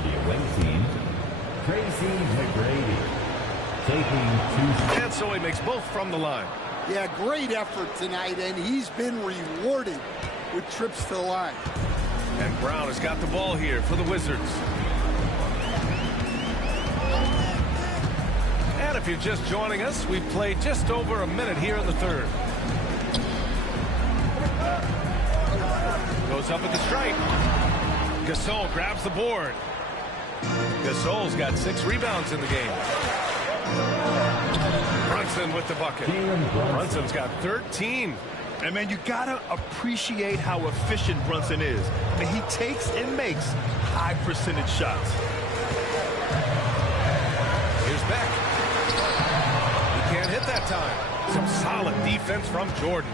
And so he makes both from the line. Yeah, great effort tonight, and he's been rewarded with trips to the line. And Brown has got the ball here for the Wizards. And if you're just joining us, we've played just over a minute here in the third. Goes up at the stripe. Gasol grabs the board. Gasol's got 6 rebounds in the game. Brunson with the bucket. Brunson's got 13. And, man, you got to appreciate how efficient Brunson is. I mean, he takes and makes high-percentage shots. Here's Beck. He can't hit that time. Some solid defense from Jordan.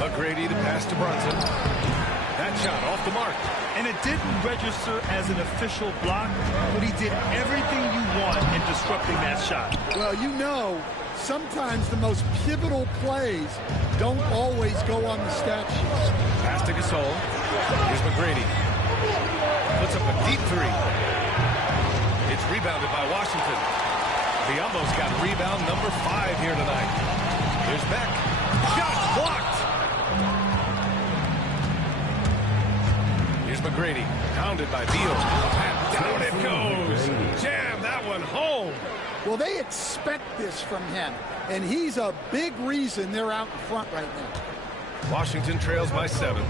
McGrady the pass to Brunson. That shot off the mark. And it didn't register as an official block, but he did everything you want in disrupting that shot. Well, you know, sometimes the most pivotal plays don't always go on the stat sheet. Pass to Gasol. Here's McGrady. Puts up a deep 3. It's rebounded by Washington. Biyombo's got rebound number 5 here tonight. Here's Beck. Shot blocked. Here's McGrady. Pounded by Beal. And down it goes. Jam that one home. Well, they expect this from him, and he's a big reason they're out in front right now. Washington trails by 7.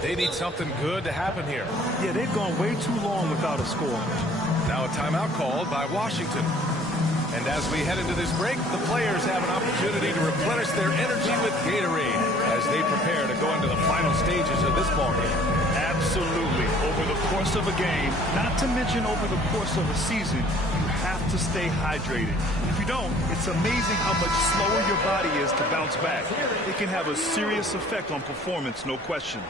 They need something good to happen here. Yeah, they've gone way too long without a score. Now a timeout called by Washington. And as we head into this break, the players have an opportunity to replenish their energy with Gatorade as they prepare to go into the final stages of this ballgame. Absolutely. Over the course of a game, not to mention over the course of a season, you have to stay hydrated. If you don't, it's amazing how much slower your body is to bounce back. It can have a serious effect on performance, no question.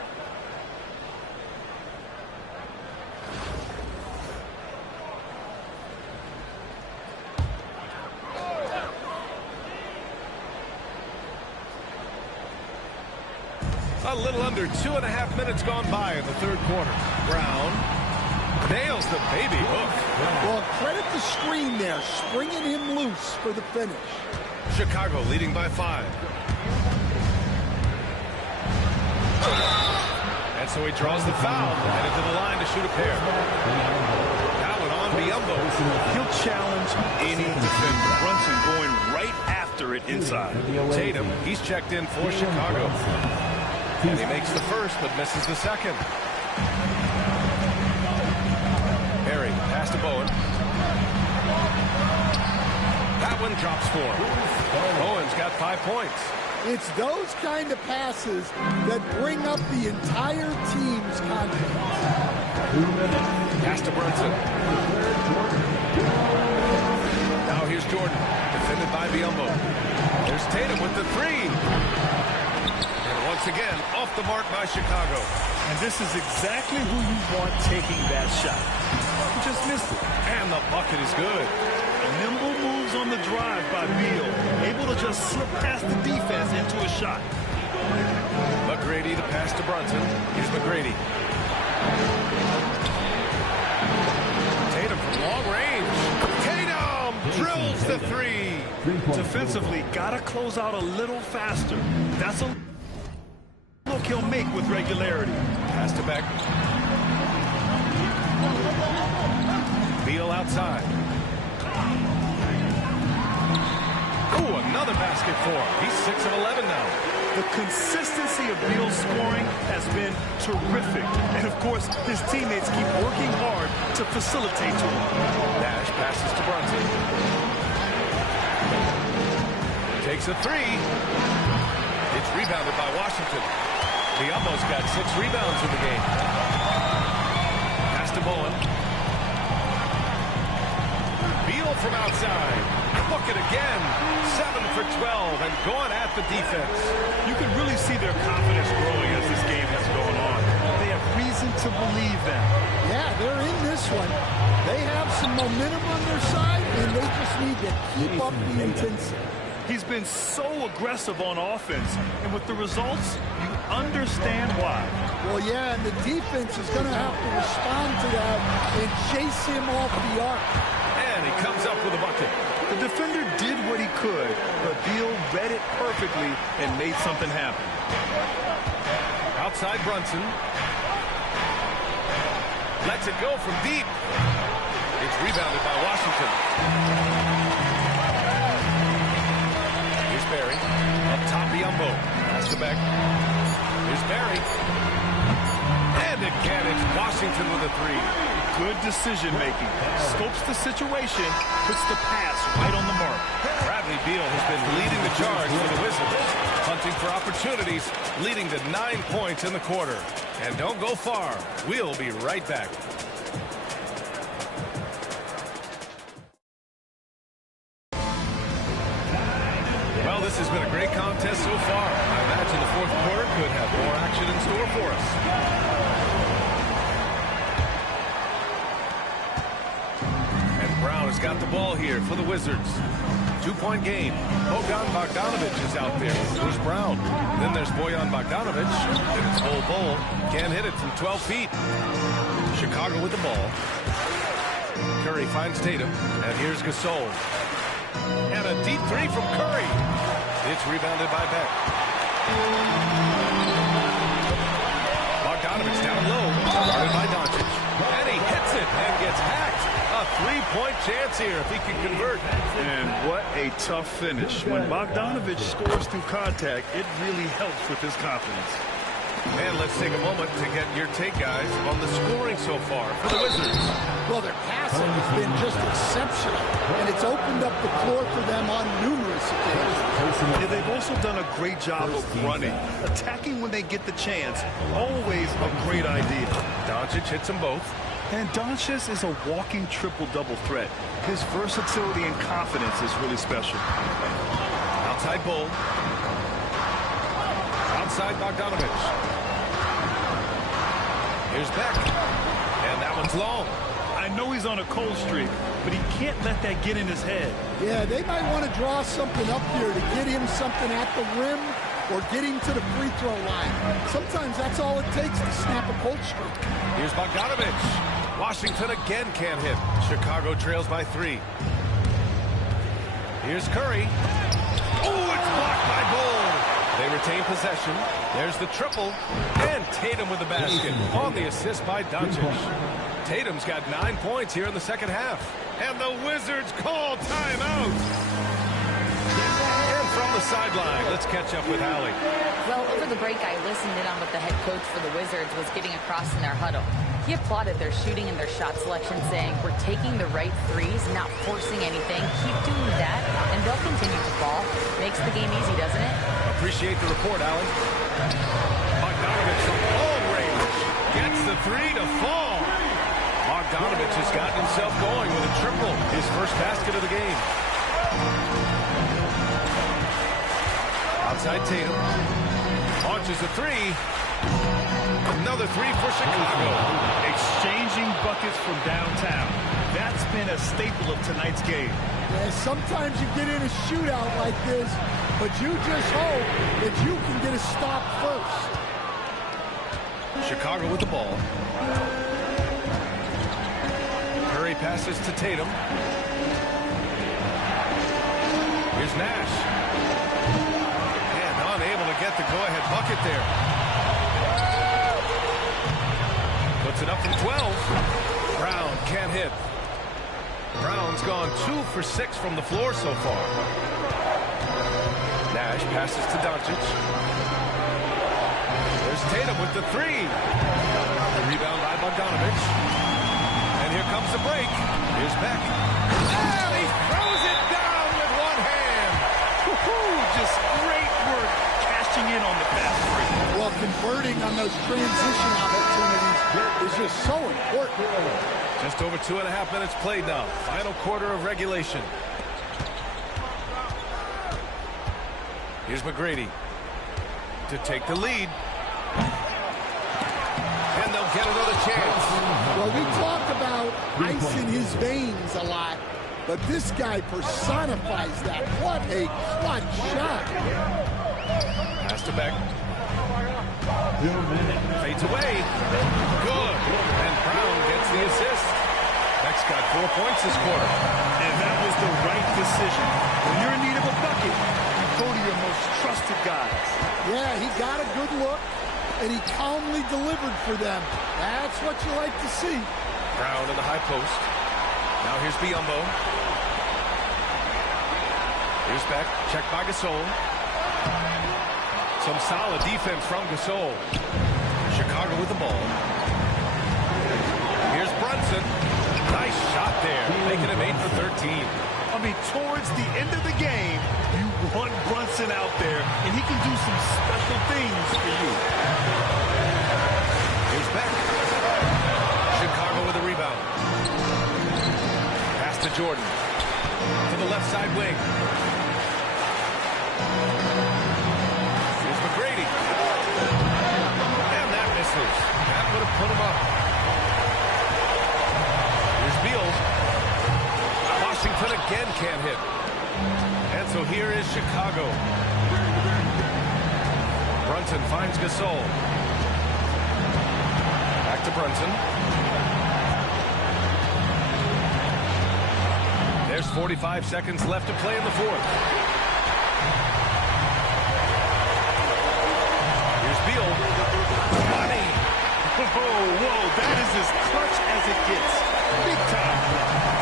A little under 2.5 minutes gone by in the third quarter. Brown nails the baby hook. Well, credit the screen there, springing him loose for the finish. Chicago leading by 5. And so he draws the foul, headed to the line to shoot a pair. That one on Biyombo. He'll challenge any defender. Brunson going right after it inside. Tatum, he's checked in for Chicago. And he makes the first, but misses the second. Perry, pass to Bowen. That one drops for him. Bowen's got 5 points. It's those kind of passes that bring up the entire team's confidence. Pass to Brunson. Now here's Jordan, defended by Biyombo. There's Tatum with the 3. Once again, off the mark by Chicago. And this is exactly who you want taking that shot. He just missed it. And the bucket is good. Nimble moves on the drive by Beal. Able to just slip past the defense into a shot. McGrady to pass to Brunson. Here's McGrady. Tatum from long range. Tatum drills the 3. Defensively, gotta close out a little faster. That's a look he'll make with regularity. Pass to Beck. Beal outside. Oh, another basket for him. He's 6 of 11 now. The consistency of Beal's scoring has been terrific. And, of course, his teammates keep working hard to facilitate to him. Nash passes to Brunson. Takes a 3. It's rebounded by Washington. He almost got 6 rebounds in the game. Pass to Bowen. Beal from outside. Look it again. 7 for 12 and going at the defense. You can really see their confidence growing as this game is going on. They have reason to believe that. Yeah, they're in this one. They have some momentum on their side, and they just need to keep up the intensity. He's been so aggressive on offense, and with the results, you understand why. Well, yeah, and the defense is going to have to respond to that and chase him off the arc. And he comes up with a bucket. The defender did what he could, but Beal read it perfectly and made something happen. Outside Brunson. Lets it go from deep. It's rebounded by Washington. Barry, up top Biyombo, pass to Beck. Here's Barry. And again, it's Washington with a 3. Good decision-making. Scopes the situation, puts the pass right on the mark. Bradley Beal has been leading the charge for the Wizards, hunting for opportunities, leading to 9 points in the quarter. And don't go far. We'll be right back. This has been a great contest so far. I imagine the fourth quarter could have more action in store for us. And Brown has got the ball here for the Wizards. 2-point game. Bojan Bogdanovic is out there. There's Brown. Then there's Bojan Bogdanovic. Then it's Bol. Can't hit it from 12 feet. Chicago with the ball. Curry finds Tatum. And here's Gasol. And a deep 3 from Curry. It's rebounded by Beck. Bogdanovic down low. Guarded by Doncic. And he hits it and gets hacked. A a three-point chance here if he can convert. And what a tough finish. When Bogdanovich scores through contact, it really helps with his confidence. And let's take a moment to get your take, guys, on the scoring so far for the Wizards. Well, their passing has been just exceptional, and it's opened up the floor for them on numerous occasions. Yeah, they've also done a great job of running. Attacking when they get the chance, always a great idea. Doncic hits them both. And Doncic is a walking triple-double threat. His versatility and confidence is really special. Outside Bull. Outside Bogdanovich. Here's Beck. And that one's long. I know he's on a cold streak, but he can't let that get in his head. Yeah, they might want to draw something up here to get him something at the rim or get him to the free throw line. Sometimes that's all it takes to snap a cold streak. Here's Bogdanovich. Washington again can't hit. Chicago trails by 3. Here's Curry. Oh, it's blocked by Bull. They retain possession. There's the triple. And Tatum with the basket on the assist by Doncic. Tatum's got 9 points here in the second half. And the Wizards call timeout. And from the sideline, let's catch up with Allie. Well, over the break, I listened in on what the head coach for the Wizards was getting across in their huddle. He applauded their shooting and their shot selection, saying, "We're taking the right threes, not forcing anything. Keep doing that, and they'll continue to fall." Makes the game easy, doesn't it? Appreciate the report, Allie. Bogdanovich from long range gets the 3 to fall. Bogdanovich has gotten himself going with a triple, his first basket of the game. Outside Tatum. Launches a 3. Another 3 for Chicago. Exchanging buckets from downtown. That's been a staple of tonight's game. Yeah, sometimes you get in a shootout like this, but you just hope that you can get a stop first. Chicago with the ball. Curry passes to Tatum. Here's Nash. And unable to get the go-ahead bucket there. Puts it up from 12. Brown can't hit. Brown's gone 2 for 6 from the floor so far. Nash passes to Doncic. There's Tatum with the 3. The rebound by Bogdanovich. And here comes the break. Here's Beck. And he throws it down with one hand. Just great work cashing in on the fast break. Well, converting on those transition opportunities is just so important. Just over 2.5 minutes played now. Final quarter of regulation. Here's McGrady to take the lead. And they'll get another chance. Well, we talk about ice in his veins a lot, but this guy personifies that. What a clutch shot. Pass to Beck. Fades away. Good. And Brown gets the assist. Beck's got 4 points this quarter. And that was the right decision. When you're in need of a bucket, you go to your most trusted guys. Yeah, he got a good look, and he calmly delivered for them. That's what you like to see. Brown in the high post. Now here's Biyombo. Here's Beck. Checked by Gasol. Some solid defense from Gasol. Chicago with the ball. Here's Brunson. Nice shot there, making him 8 for 13. I mean, towards the end of the game, you want Brunson out there, and he can do some special things for you. Here's Beck. Chicago with a rebound. Pass to Jordan. To the left side wing. Here's McGrady. And that misses. That would have put him up. Here's Beal. Washington again can't hit. And so here is Chicago. Brunson finds Gasol. Back to Brunson. There's 45 seconds left to play in the fourth. Here's Beal. Whoa, that is as clutch as it gets. Big time.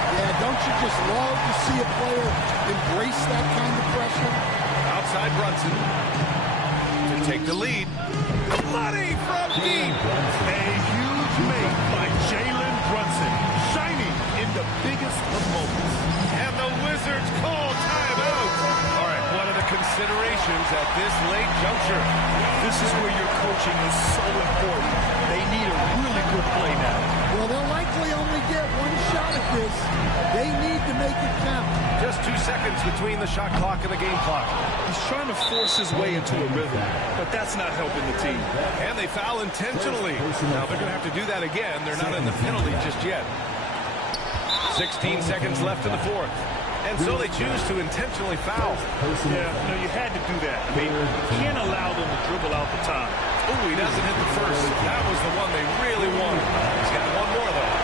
just love to see a player embrace that kind of pressure. Outside Brunson to take the lead. Money from deep. A huge make by Jalen Brunson, shining in the biggest of moments. And the Wizards call timeout. All right, what are the considerations at this late juncture? This is where your coaching is so important. They need a really good play now. Well, they'll likely only get one shot at this. They need to make it count. Just 2 seconds between the shot clock and the game clock. He's trying to force his way into a rhythm, but that's not helping the team. And they foul intentionally. Now they're going to have to do that again. They're not in the penalty just yet. 16 seconds left in the fourth. And so they choose to intentionally foul. Yeah, no, you had to do that. I mean, you can't allow them to dribble out the time. Ooh, he doesn't hit the first. That was the one they really wanted. He's got one more, though.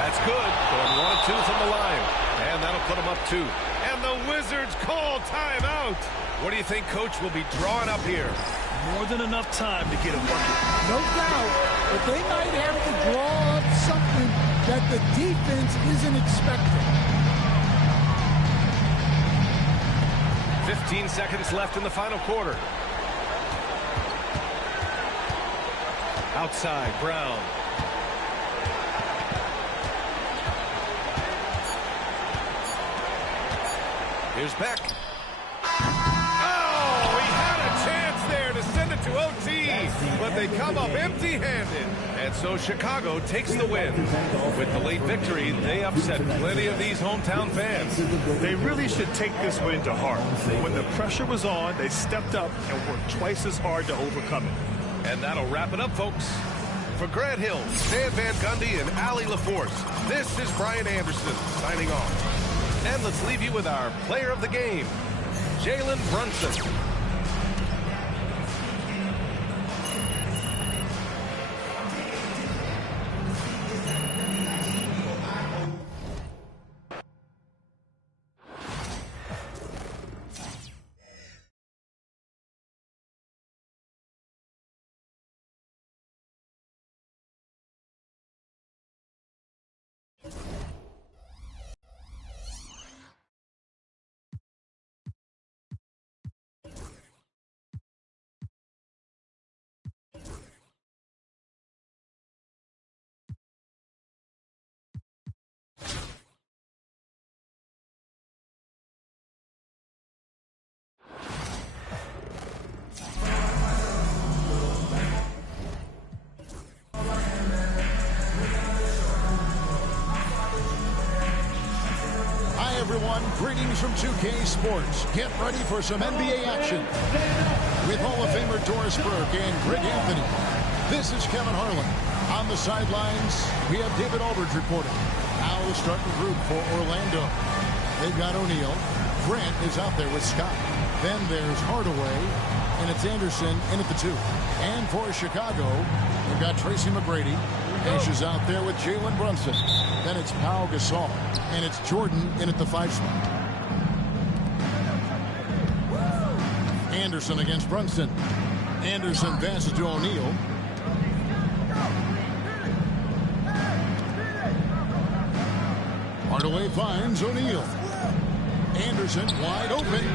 That's good. Going 1 of 2 from the line. And that'll put him up 2. And the Wizards call timeout. What do you think Coach will be drawing up here? More than enough time to get a bucket. No doubt, but they might have to draw up something that the defense isn't expecting. 15 seconds left in the final quarter. Outside, Brown. Here's Beck. Oh, he had a chance there to send it to OT, but they come up empty-handed. And so Chicago takes the win. With the late victory, they upset plenty of these hometown fans. They really should take this win to heart. When the pressure was on, they stepped up and worked twice as hard to overcome it. And that'll wrap it up, folks. For Grant Hill, Stan Van Gundy, and Allie LaForce, this is Brian Anderson signing off. And let's leave you with our player of the game, Jalen Brunson. Everyone, greetings from 2K Sports. Get ready for some NBA action with Hall of Famer Doris Burke and Greg Anthony. This is Kevin Harlan. On the sidelines, we have David Aldridge reporting. Now the starting group for Orlando. They've got O'Neal. Grant is out there with Scott. Then there's Hardaway, and it's Anderson in at the 2. And for Chicago, we've got Tracy McGrady. Ash is out there with Jalen Brunson. Then it's Pau Gasol. And it's Jordan in at the 5 spot. Anderson against Brunson. Anderson passes to O'Neal. Hardaway finds O'Neal. Anderson wide open.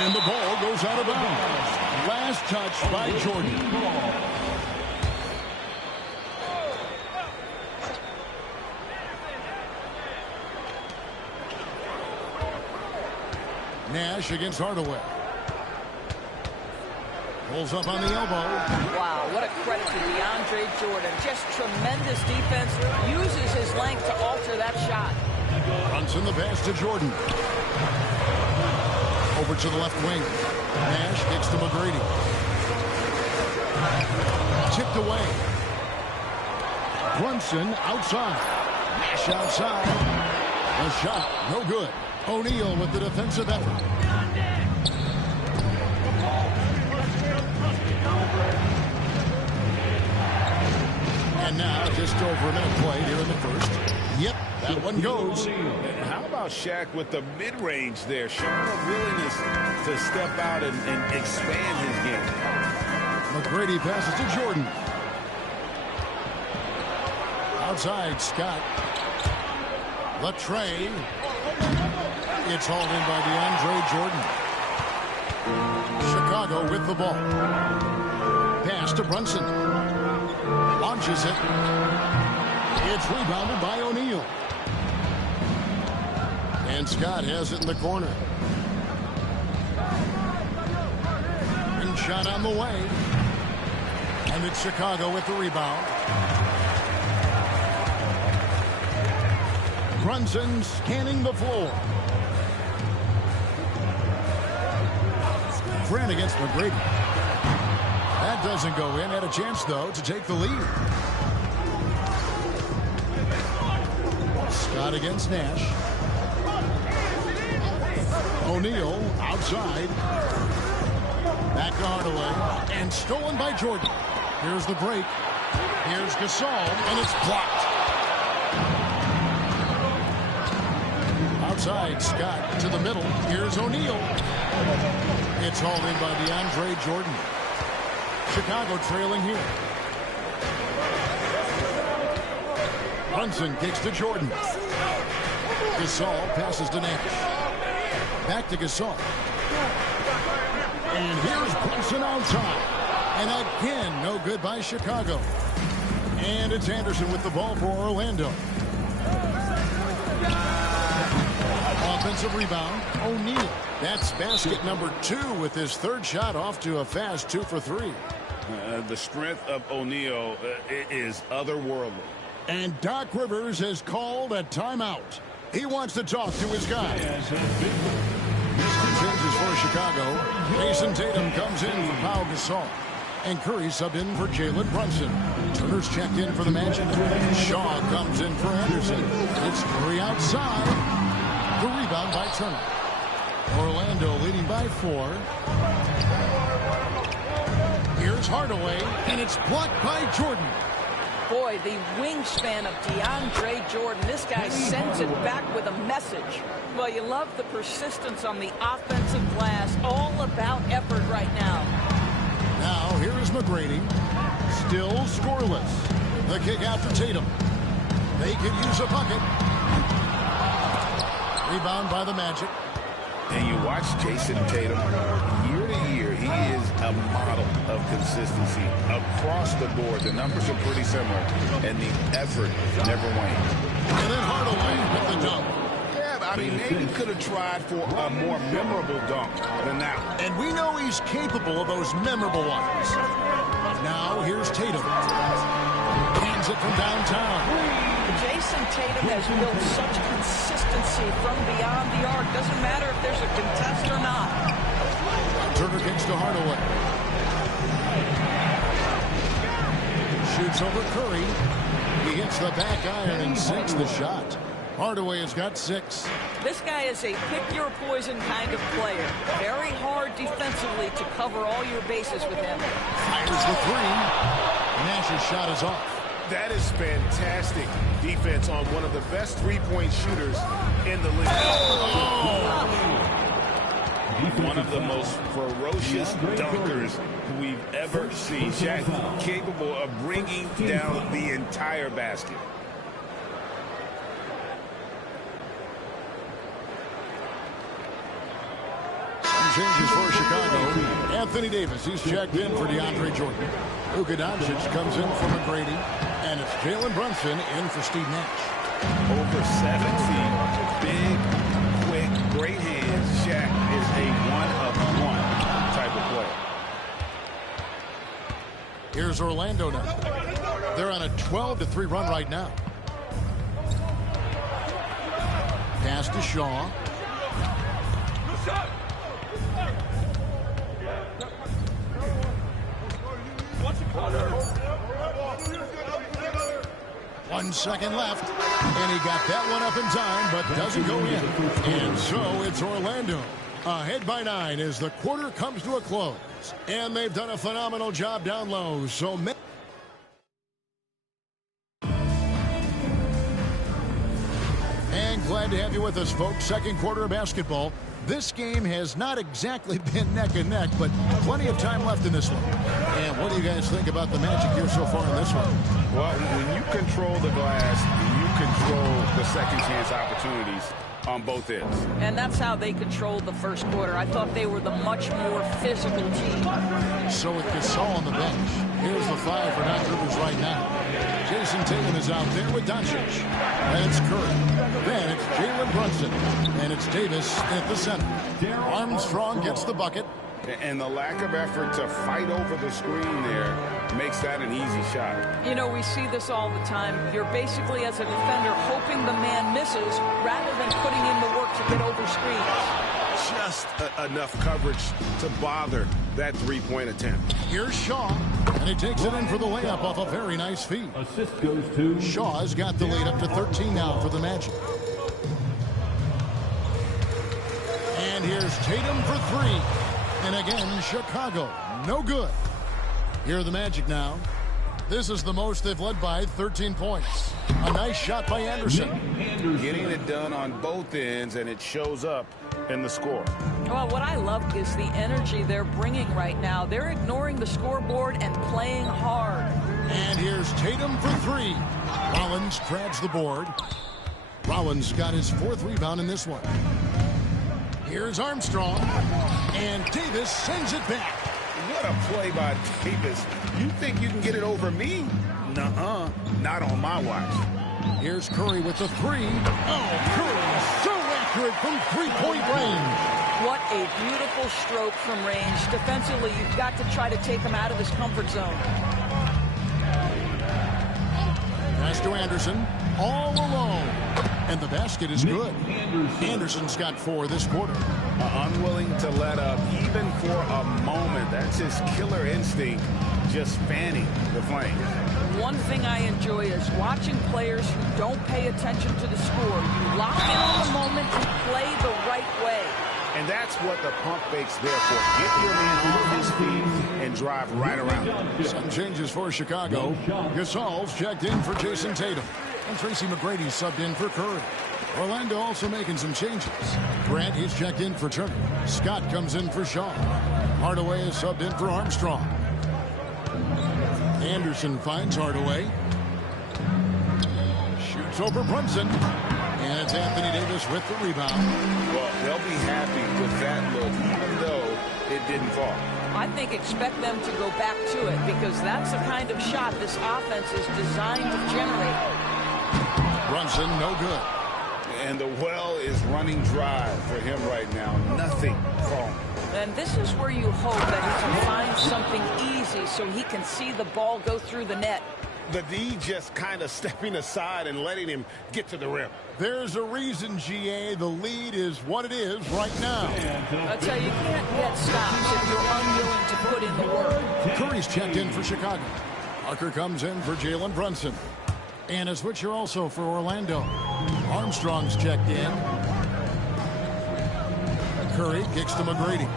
And the ball goes out of bounds. Last touch by Jordan. Nash against Hardaway. Pulls up on the elbow. Wow, what a credit to DeAndre Jordan. Just tremendous defense. Uses his length to alter that shot. Brunson the pass to Jordan. Over to the left wing. Nash kicks to McGrady. Tipped away. Brunson outside. Nash outside. A shot, no good. O'Neal with the defensive effort. And now just over a minute played here in the first. Yep, that one goes. And how about Shaq with the mid-range there, showing a willingness to step out and expand his game. McGrady passes to Jordan. Outside, Scott. Latre. It's hauled in by DeAndre Jordan. Chicago with the ball. Pass to Brunson. Launches it. It's rebounded by O'Neal. And Scott has it in the corner. Ring shot on the way. And it's Chicago with the rebound. Brunson scanning the floor. Grant against McGrady. That doesn't go in. Had a chance, though, to take the lead. Scott against Nash. O'Neal outside. Back to Hardaway. And stolen by Jordan. Here's the break. Here's Gasol. And it's blocked. Outside, Scott to the middle. Here's O'Neal. It's hauled in by DeAndre Jordan. Chicago trailing here. Brunson kicks to Jordan. Gasol passes to Nash. Back to Gasol. And here's Brunson outside. And again, no good by Chicago. And it's Anderson with the ball for Orlando. Offensive rebound, O'Neal. That's basket number 2 with his third shot off to a fast 2 for 3. The strength of O'Neal is otherworldly. And Doc Rivers has called a timeout. He wants to talk to his guy. Changes for Chicago. Jason Tatum comes in for Pau Gasol. And Curry subbed in for Jalen Brunson. Turner's checked in for the Magic. Shaw comes in for Anderson. It's Curry outside. The rebound by Turner. Orlando leading by 4. Here's Hardaway, and it's blocked by Jordan. Boy, the wingspan of DeAndre Jordan. This guy sends it back with a message. Well, you love the persistence on the offensive glass. All about effort right now. Now, here is McGrady. Still scoreless. The kick out to Tatum. They could use a bucket. Rebound by the Magic. And you watch Jason Tatum, year to year, he is a model of consistency across the board. The numbers are pretty similar, and the effort never wanes. And then Hardaway with the dunk. Yeah, I mean, maybe could have tried for a more memorable dunk than that. And we know he's capable of those memorable ones. Now, here's Tatum. Hands it from downtown. Jason Tatum has built such consistency from beyond the arc. Doesn't matter if there's a contest or not. Turner kicks to Hardaway. Shoots over Curry. He hits the back iron and sinks the shot. Hardaway has got 6. This guy is a pick-your-poison kind of player. Very hard defensively to cover all your bases with him. Fires the 3. Nash's shot is off. That is fantastic defense on one of the best three-point shooters in the league. Oh. One of the most ferocious dunkers we've ever seen. Shaq capable of bringing down the entire basket. Changes for Chicago. Anthony Davis, he's checked in for DeAndre Jordan. Luka Doncic comes in for McGrady. And it's Jalen Brunson in for Steve Nash. Over 7 feet. Big, quick, great hands. Shaq is a one-of-one type of player. Here's Orlando now. They're on a 12-3 run right now. Pass to Shaw. One second left, and he got that one up in time, but doesn't go in. And so it's Orlando ahead by 9 as the quarter comes to a close. And they've done a phenomenal job down low. So and glad to have you with us, folks. Second quarter of basketball. This game has not exactly been neck and neck, but plenty of time left in this one. And what do you guys think about the Magic here so far in this one? Well, when you control the glass, you control the second chance opportunities on both ends. And that's how they controlled the first quarter. I thought they were the much more physical team. So with Gasol on the bench, here's the 5 for Doc Rivers right now. Jason Tatum is out there with Doncic. That's Curry. Then it's Jalen Brunson. And it's Davis at the center. Armstrong gets the bucket. And the lack of effort to fight over the screen there makes that an easy shot. You know, we see this all the time. You're basically, as a defender, hoping the man misses rather than putting in the work to get over screens. Just enough coverage to bother that three-point attempt. Here's Shaw, and he takes it in for the layup off a very nice feed. Assist goes to Shaw's got the lead up to 13 now for the Magic. And here's Tatum for 3. And again, Chicago, no good. Here are the Magic now. This is the most they've led by 13 points. A nice shot by Anderson. Getting it done on both ends, and it shows up in the score. Well, what I love is the energy they're bringing right now. They're ignoring the scoreboard and playing hard. And here's Tatum for 3. Rollins grabs the board. Rollins got his 4th rebound in this one. Here's Armstrong. And Davis sends it back. What a play by Davis. You think you can get it over me? Nuh-uh. Not on my watch. Here's Curry with the 3. Oh, Curry so accurate from three-point range. What a beautiful stroke from range. Defensively, you've got to try to take him out of his comfort zone. Pass to Anderson. All alone. And the basket is good. Anderson's got 4 this quarter. Unwilling to let up even for a moment. That's his killer instinct, just fanning the flame. One thing I enjoy is watching players who don't pay attention to the score. You lock in on the moment and play the right way. And that's what the pump fake's there for. Get your man off his feet and drive right around. Some changes for Chicago. Gasol's checked in for Jason Tatum. And Tracy McGrady subbed in for Curry. Orlando also making some changes. Grant, he's checked in for Turner. Scott comes in for Shaw. Hardaway is subbed in for Armstrong. Anderson finds Hardaway. Shoots over Brunson. And it's Anthony Davis with the rebound. Well, they'll be happy with that look, even though it didn't fall. I think expect them to go back to it because that's the kind of shot this offense is designed to generate. Brunson, no good. And the well is running dry for him right now. Nothing falling. And this is where you hope that he can find something easy so he can see the ball go through the net. The D just kind of stepping aside and letting him get to the rim. There's a reason, GA, the lead is what it is right now. I tell you, you can't get stops if you're unwilling to put in the work. Curry's checked in for Chicago. Parker comes in for Jalen Brunson. And a switcher also for Orlando. Armstrong's checked in. Curry kicks to McGrady.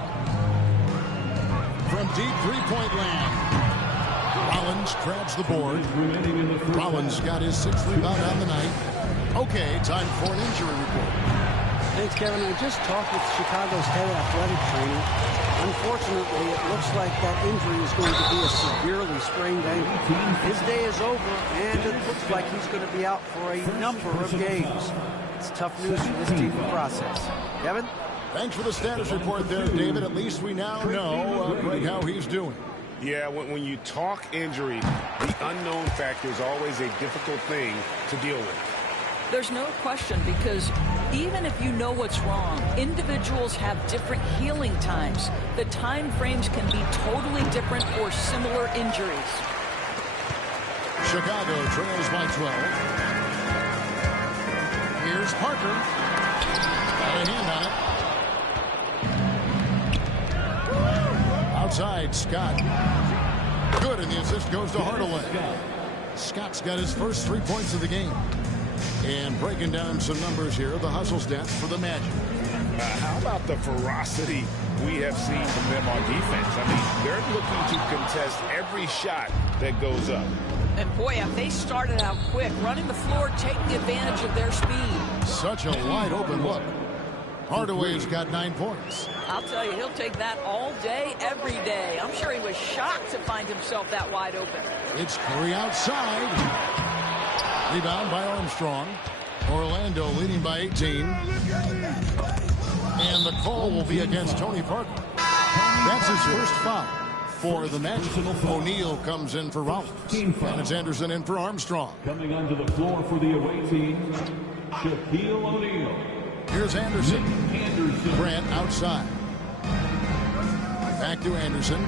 From deep three-point land. Rollins grabs the board. Rollins got his 6th rebound on the night. Okay, time for an injury report. Thanks, Kevin. I just talked with Chicago's head athletic trainer. Unfortunately, it looks like that injury is going to be a severely sprained ankle. His day is over, and it looks like he's going to be out for a number of games. It's tough news for this team to process. Kevin? Thanks for the status report there, David. At least we now know how he's doing. Yeah, when you talk injury, the unknown factor is always a difficult thing to deal with. There's no question because even if you know what's wrong, individuals have different healing times. The time frames can be totally different for similar injuries. Chicago trails by 12. Here's Parker. Got a hand on it. Outside, Scott. Good, and the assist goes to Hardaway. Scott's got his first 3 points of the game. And breaking down some numbers here, the hustle stats for the Magic. How about the ferocity we have seen from them on defense? I mean, they're looking to contest every shot that goes up. And boy, if they started out quick, running the floor, taking advantage of their speed. Such a wide open look. Hardaway's got 9 points. I'll tell you, he'll take that all day, every day. I'm sure he was shocked to find himself that wide open. It's Curry outside. Rebound by Armstrong. Orlando leading by 18. And the call will be against Tony Parker. That's his first foul for the Magic. O'Neal comes in for Rollins. And it's Anderson in for Armstrong. Coming onto the floor for the away team, Shaquille O'Neal. Here's Anderson. Grant outside. Back to Anderson.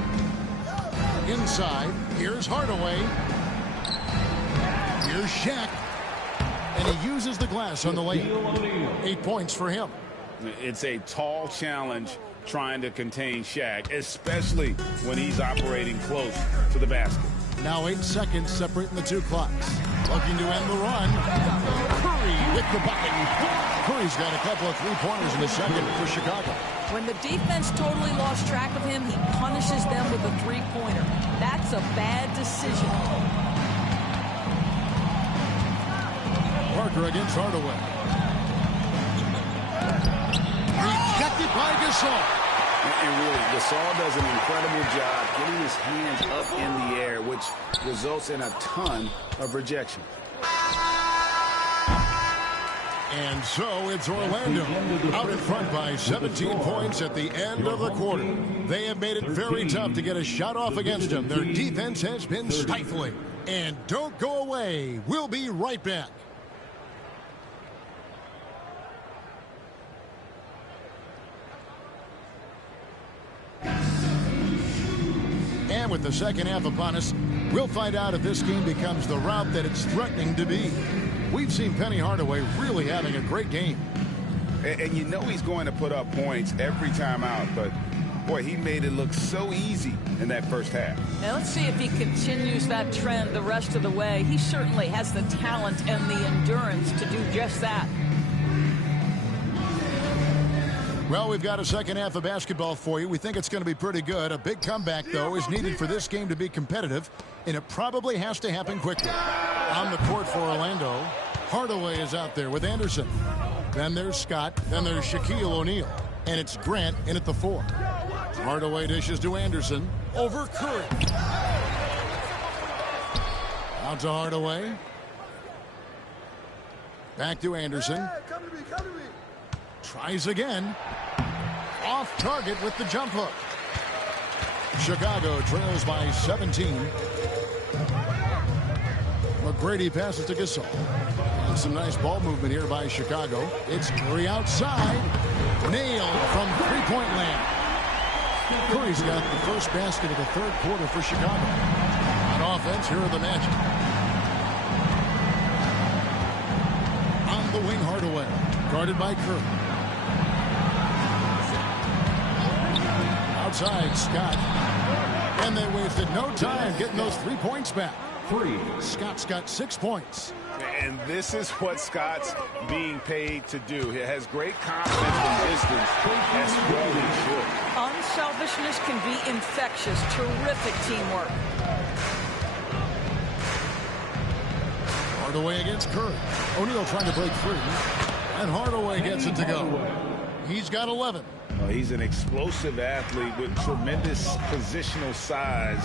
Inside. Here's Hardaway. Here's Shaq. And he uses the glass on the lane. 8 points for him. It's a tall challenge trying to contain Shaq, especially when he's operating close to the basket. Now 8 seconds separating the two clocks. Looking to end the run. Curry with the bucket. Curry's got a couple of three-pointers in the second for Chicago. When the defense totally lost track of him, he punishes them with a three-pointer. That's a bad decision. Parker against Hardaway. Rejected by Gasol. And really, Gasol does an incredible job getting his hands up in the air, which results in a ton of rejection. And so it's Orlando out in front by 17 points at the end of the quarter. They have made it very tough to get a shot off against them. Their defense has been stifling. And don't go away. We'll be right back. And with the second half upon us, we'll find out if this game becomes the rout that it's threatening to be. We've seen Penny Hardaway really having a great game. And you know he's going to put up points every time out, but boy, he made it look so easy in that first half. Now let's see if he continues that trend the rest of the way. He certainly has the talent and the endurance to do just that. Well, we've got a second half of basketball for you. We think it's going to be pretty good. A big comeback, though, is needed for this game to be competitive, and it probably has to happen quickly. On the court for Orlando, Hardaway is out there with Anderson. Then there's Scott. Then there's Shaquille O'Neal. And it's Grant in at the 4. Hardaway dishes to Anderson. Over Curry. Out to Hardaway. Back to Anderson. Tries again. Off target with the jump hook. Chicago trails by 17. McGrady passes to Gasol. And some nice ball movement here by Chicago. It's Curry outside. Nailed from three-point land. Curry's got the first basket of the third quarter for Chicago. On offense, here are the Magic. On the wing, Hardaway. Guarded by Curry. Outside, Scott. And they wasted no time getting those 3 points back. Scott's got 6 points. And this is what Scott's being paid to do. He has great confidence from distance, as well he should. Unselfishness can be infectious. Terrific teamwork. Hardaway against Curry. O'Neal trying to break free. And Hardaway gets it to go. He's got 11. He's an explosive athlete with tremendous positional size.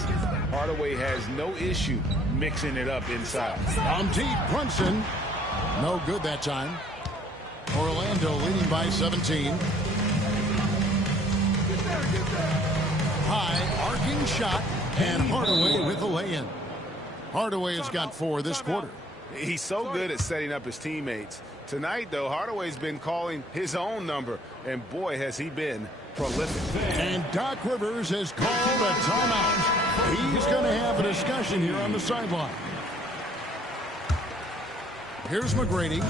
Hardaway has no issue mixing it up inside. On deep, Brunson. No good that time. Orlando leading by 17. High, arcing shot, and Hardaway with the lay-in. Hardaway has got 4 this quarter. He's so good at setting up his teammates. Tonight, though, Hardaway's been calling his own number, and boy, has he been prolific. And Doc Rivers has called a timeout. He's going to have a discussion here on the sideline. Here's McGrady.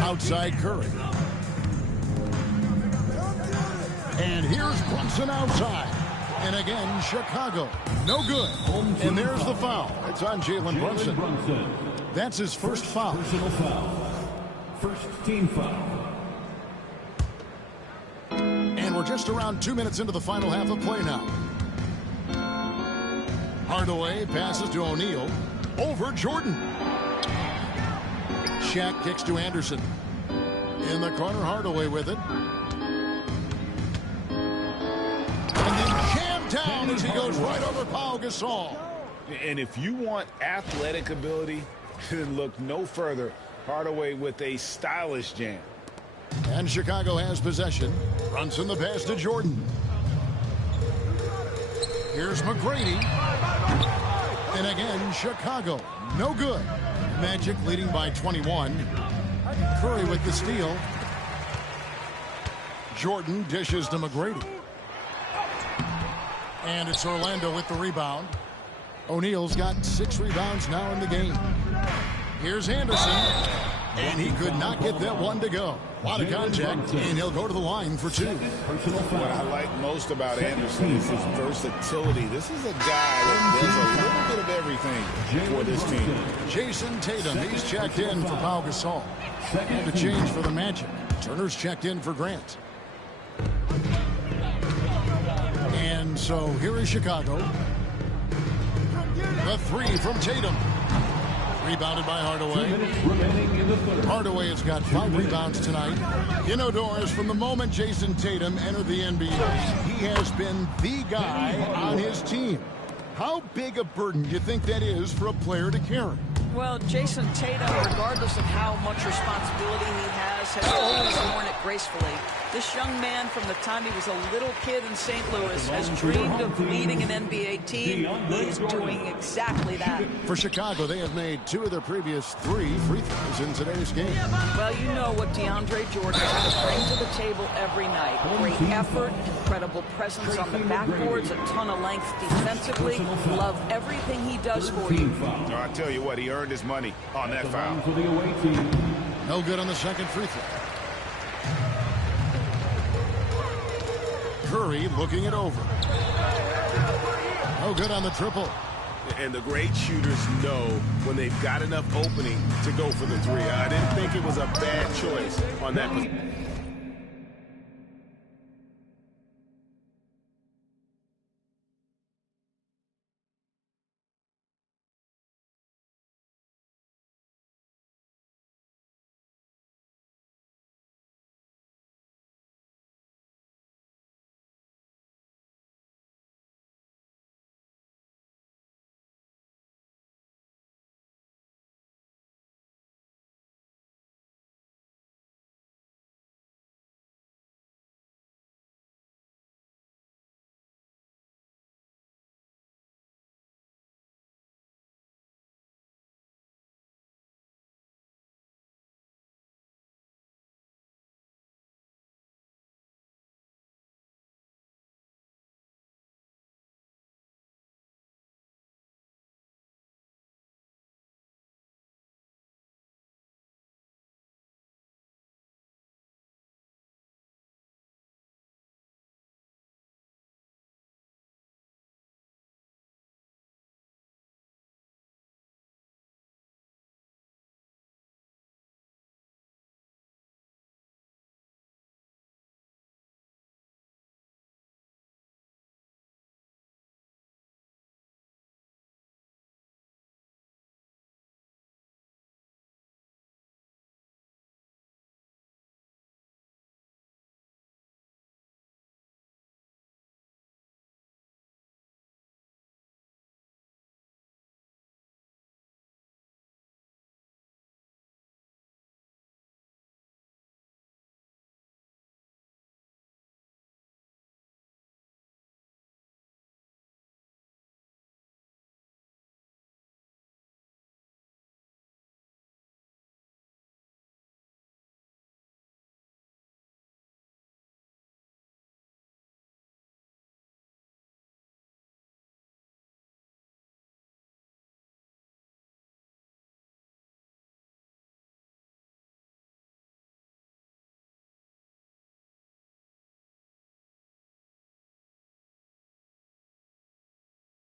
Outside Curry. And here's Brunson outside. And again, Chicago. No good. And there's the foul. It's on Jalen Brunson. That's his first foul. Personal foul. First team foul. And we're just around 2 minutes into the final half of play now. Hardaway passes to O'Neal. Over Jordan. Shaq kicks to Anderson. In the corner, Hardaway with it. And then jammed down as he goes right over Pau Gasol. And if you want athletic ability, then look no further. Hardaway with a stylish jam. And Chicago has possession. Brunson the pass to Jordan. Here's McGrady. And again, Chicago. No good. Magic leading by 21. Curry with the steal. Jordan dishes to McGrady. And it's Orlando with the rebound. O'Neal's got 6 rebounds now in the game. Here's Anderson. And he could not get that one to go. A lot of contact, and he'll go to the line for 2. What I like most about Anderson is his versatility. This is a guy that does a little bit of everything for this team. Jason Tatum, he's checked in for Pau Gasol. And a change for the Magic. Turner's checked in for Grant. And so here is Chicago. The 3 from Tatum. Rebounded by Hardaway. Hardaway has got 5 rebounds tonight. Indoors, from the moment Jason Tatum entered the NBA, he has been the guy on his team. How big a burden do you think that is for a player to carry? Well, Jason Tatum, regardless of how much responsibility he has always worn it gracefully. This young man, from the time he was a little kid in St. Louis, has dreamed of leading an NBA team. He's doing exactly that. For Chicago, they have made 2 of their previous 3 free throws in today's game. Well, you know what DeAndre Jordan is going to bring to the table every night. Great effort, incredible presence on the backboards, a ton of length defensively. Love everything he does for you. I tell you what, he earned his money on that foul. No good on the second free throw. Curry looking it over. No good on the triple. And the great shooters know when they've got enough opening to go for the 3. I didn't think it was a bad choice on that.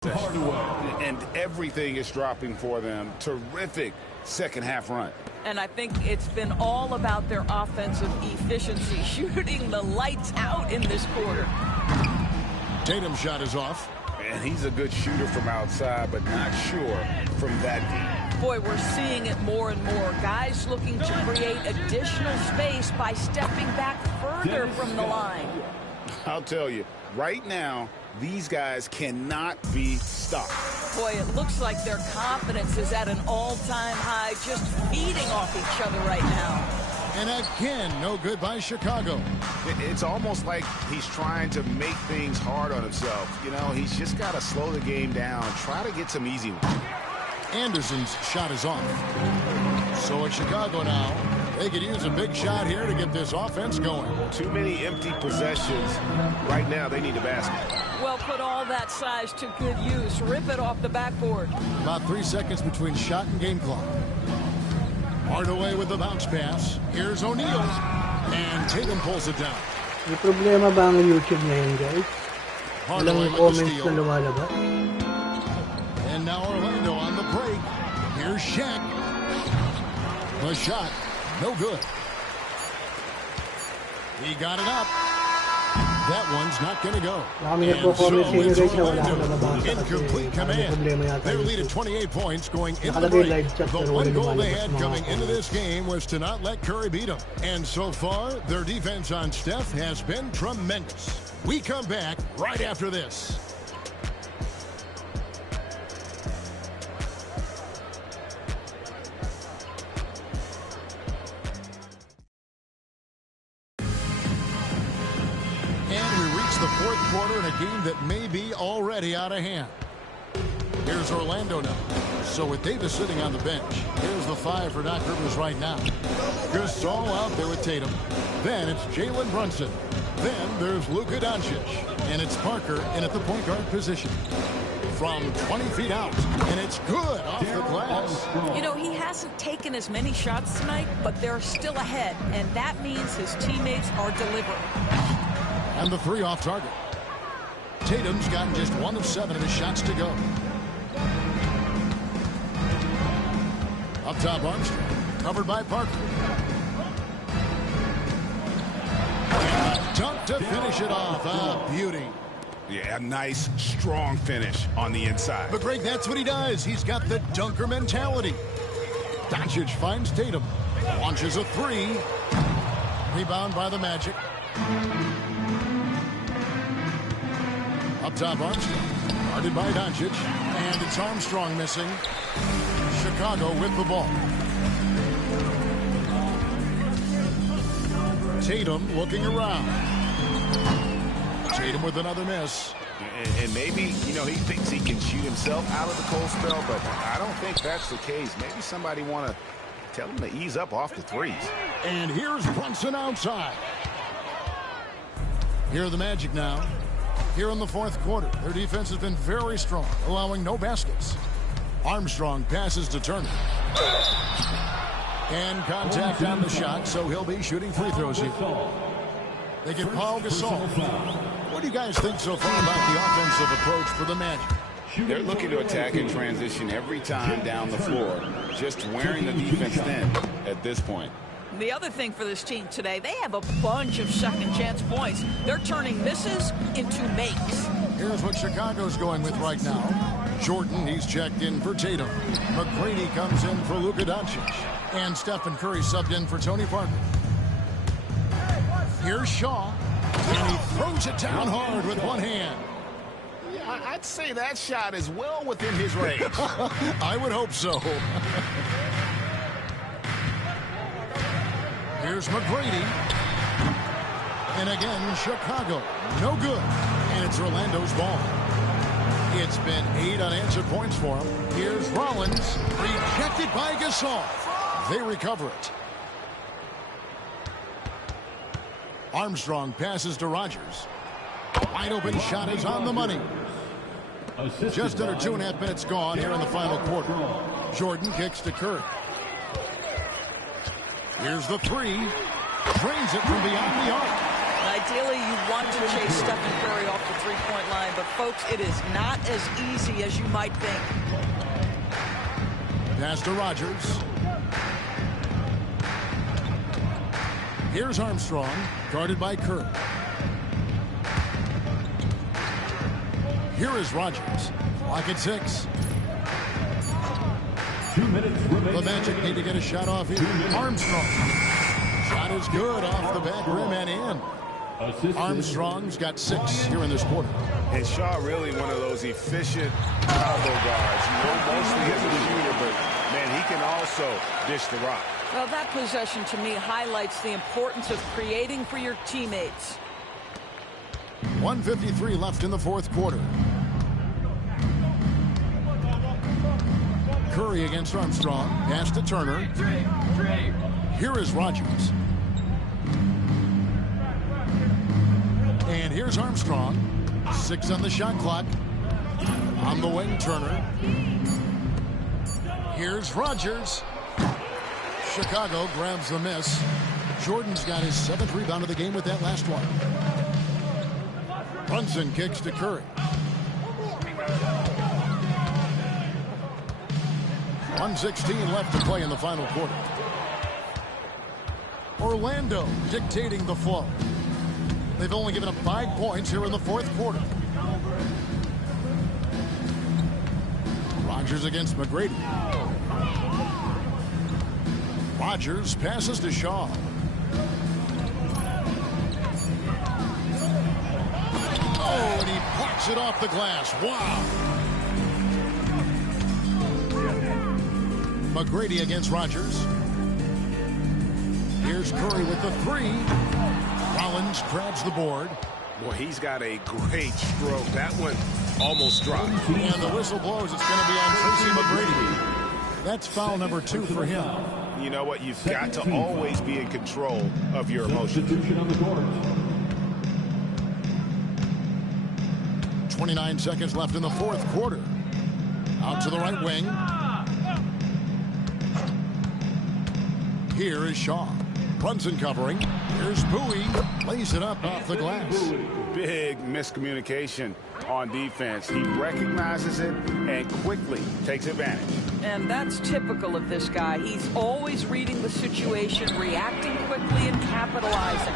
And everything is dropping for them. Terrific second half run. And I think it's been all about their offensive efficiency, shooting the lights out in this quarter. Tatum's shot is off. And he's a good shooter from outside, but not sure from that deep. Boy, we're seeing it more and more. Guys looking to create additional space by stepping back further from the line. I'll tell you, right now, these guys cannot be stopped. Boy, it looks like their confidence is at an all-time high, just feeding off each other right now. And again, no good by Chicago. It's almost like he's trying to make things hard on himself. You know, he's just got to slow the game down, try to get some easy ones. Anderson's shot is off. So it's Chicago now. They could use a big shot here to get this offense going. Too many empty possessions. Right now, they need a basket. Well, put all that size to good use. Rip it off the backboard. About 3 seconds between shot and game clock. Hardaway with the bounce pass. Here's O'Neal. And Tatum pulls it down. May problema ba ang YouTube ngayon, guys? Hardaway Walang with the comments steal. na lumalabas. And now Orlando on the break. Here's Shaq. The shot, no good. He got it up. That one's not going to go. Marami And nagpo-comment sa inyo, it's guys, na wala Orlando. akong nababasa Incomplete kasi may problema command. yata Their yung lead at YouTube. 28 points going into the Nakalagay break. live chat, The pero one wala goal they lumalabas had mga coming into comments. this game was to not let Curry beat them. And so far, their defense on Steph has been tremendous. We come back right after this. The fourth quarter in a game that may be already out of hand. Here's Orlando now. So with Davis sitting on the bench, here's the 5 for Doc Rivers right now. Gasol out there with Tatum. Then it's Jalen Brunson. Then there's Luka Doncic. And it's Parker in at the point guard position. From 20 feet out. And it's good off the glass. You know, he hasn't taken as many shots tonight, but they're still ahead. And that means his teammates are delivering. And the 3 off target. Tatum's gotten just 1 of 7 of his shots to go. Up top, Armstrong. Covered by Parker. And a dunk to finish it off. A beauty. Yeah, a nice, strong finish on the inside. But Greg, that's what he does. He's got the dunker mentality. Doncic finds Tatum. Launches a 3. Rebound by the Magic. Up top, Armstrong. Guarded by Doncic. And it's Armstrong missing. Chicago with the ball. Tatum looking around. Tatum with another miss. And maybe, you know, he thinks he can shoot himself out of the cold spell, but I don't think that's the case. Maybe somebody want to tell him to ease up off the threes. And here's Brunson outside. Here are the Magic now. Here in the fourth quarter, their defense has been very strong, allowing no baskets. Armstrong passes to Turner. And contact on the shot, so he'll be shooting free throws here. They get Paul Gasol. What do you guys think so far about the offensive approach for the Magic? They're looking to attack in transition every time down the floor, just wearing the defense thin at this point. The other thing for this team today, they have a bunch of second chance points. They're turning misses into makes. Here's what Chicago's going with right now. Jordan, he's checked in for Tatum. McGrady comes in for Luka Doncic. And Stephen Curry subbed in for Tony Parker. Here's Shaw. And he throws it down hard with one hand. Yeah, I'd say that shot is well within his range. I would hope so. Here's McGrady. And again, Chicago. No good. And it's Orlando's ball. It's been 8 unanswered points for him. Here's Rollins. Rejected by Gasol. They recover it. Armstrong passes to Rogers. Wide open shot is on the money. Just under 2.5 minutes gone here in the final quarter. Jordan kicks to Curry. Here's the 3. Drains it from beyond the arc. Ideally, you want to chase Stephen Curry off the three-point line, but folks, it is not as easy as you might think. Pass to Rogers. Here's Armstrong, guarded by Curry. Here is Rogers. Clock at 6. The Magic need to get a shot off here. Armstrong. Shot is good off the back rim and in. Armstrong's got 6 here in this quarter. And Shaw really one of those efficient combo guards. Mostly as a shooter, but, man, he can also dish the rock. Well, that possession to me highlights the importance of creating for your teammates. 1:53 left in the fourth quarter. Curry against Armstrong. Pass to Turner. Here is Rogers. And here's Armstrong. 6 on the shot clock. On the wing, Turner. Here's Rogers. Chicago grabs the miss. Jordan's got his 7th rebound of the game with that last one. Brunson kicks to Curry. 1:16 left to play in the final quarter. Orlando dictating the flow. They've only given up 5 points here in the fourth quarter. Rogers against McGrady. Rogers passes to Shaw. Oh, and he parks it off the glass. Wow. McGrady against Rogers. Here's Curry with the 3. Rollins grabs the board. Boy, he's got a great stroke. That one almost dropped. And the whistle blows. It's going to be on Tracy McGrady. That's foul number 2 for him. You know what? You've got to always be in control of your emotions. 29 seconds left in the fourth quarter. Out to the right wing. Here is Shaw. Brunson covering. Here's Bowie. Lays it up off the glass. Big miscommunication on defense. He recognizes it and quickly takes advantage. And that's typical of this guy. He's always reading the situation, reacting quickly, and capitalizing.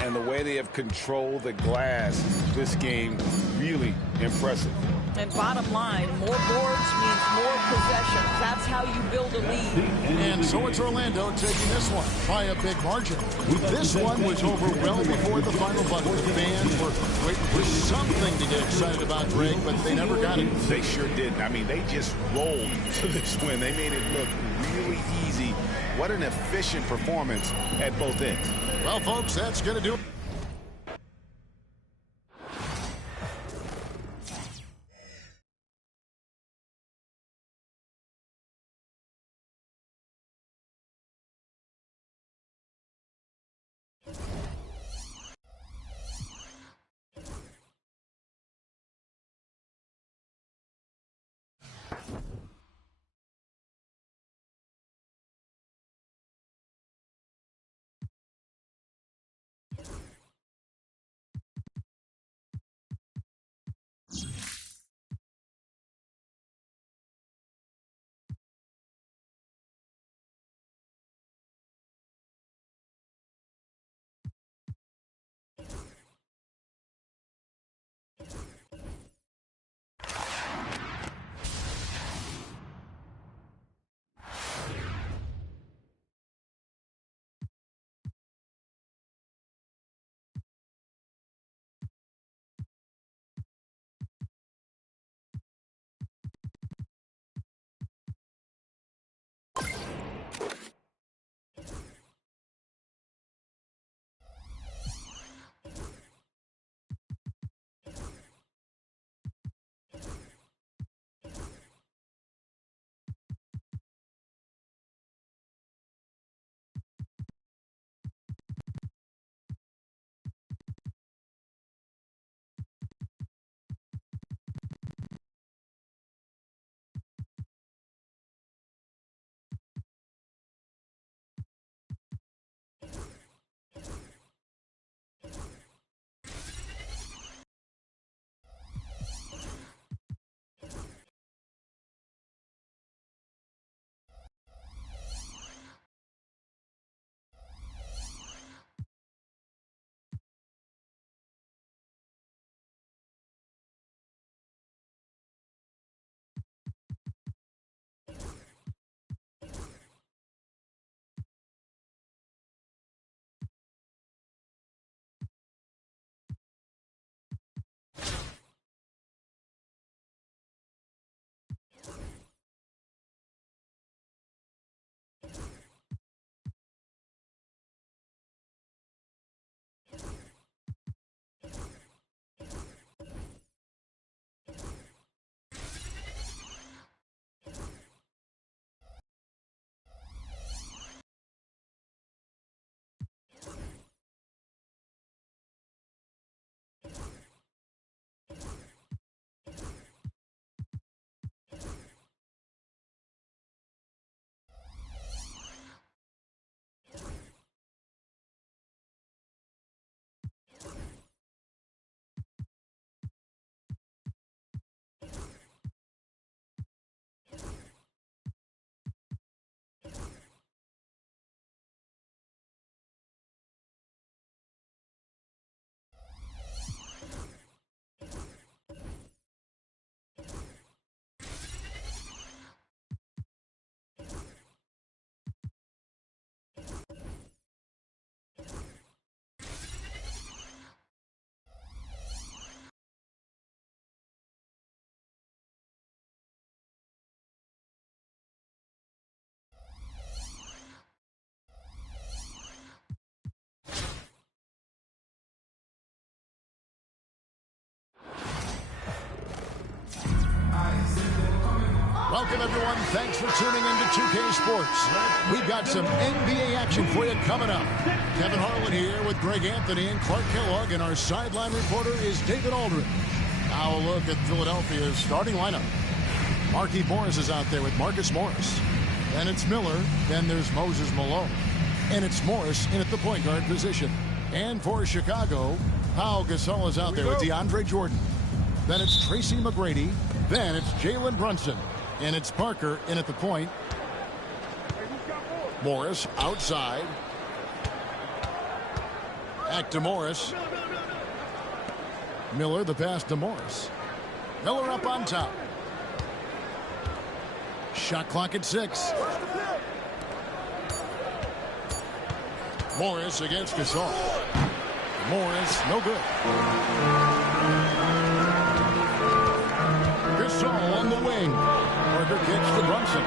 And the way they have controlled the glass this game, really impressive. And bottom line, more boards means more possessions. That's how you build a lead. And so it's Orlando taking this one by a big margin. This one was over well before the final buzzer. The fans were waiting for something to get excited about, Greg, but they never got it. They sure didn't. I mean, they just rolled to this win. They made it look really easy. What an efficient performance at both ends. Well, folks, that's going to do it. Welcome, everyone. Thanks for tuning in to 2K Sports. We've got some NBA action for you coming up. Kevin Harlan here with Greg Anthony and Clark Kellogg, and our sideline reporter is David Aldridge. Now a look at Philadelphia's starting lineup. Marquise Morris is out there with Marcus Morris. Then it's Miller. Then there's Moses Malone. And it's Morris in at the point guard position. And for Chicago, Pau Gasol is out there with DeAndre Jordan. Then it's Tracy McGrady. Then it's Jalen Brunson. And it's Parker in at the point. Morris outside. Back to Morris. Miller, the pass to Morris. Miller up on top. Shot clock at 6. Morris against Gasol. Morris, no good. Gasol on the wing. Parker kicks to Brunson.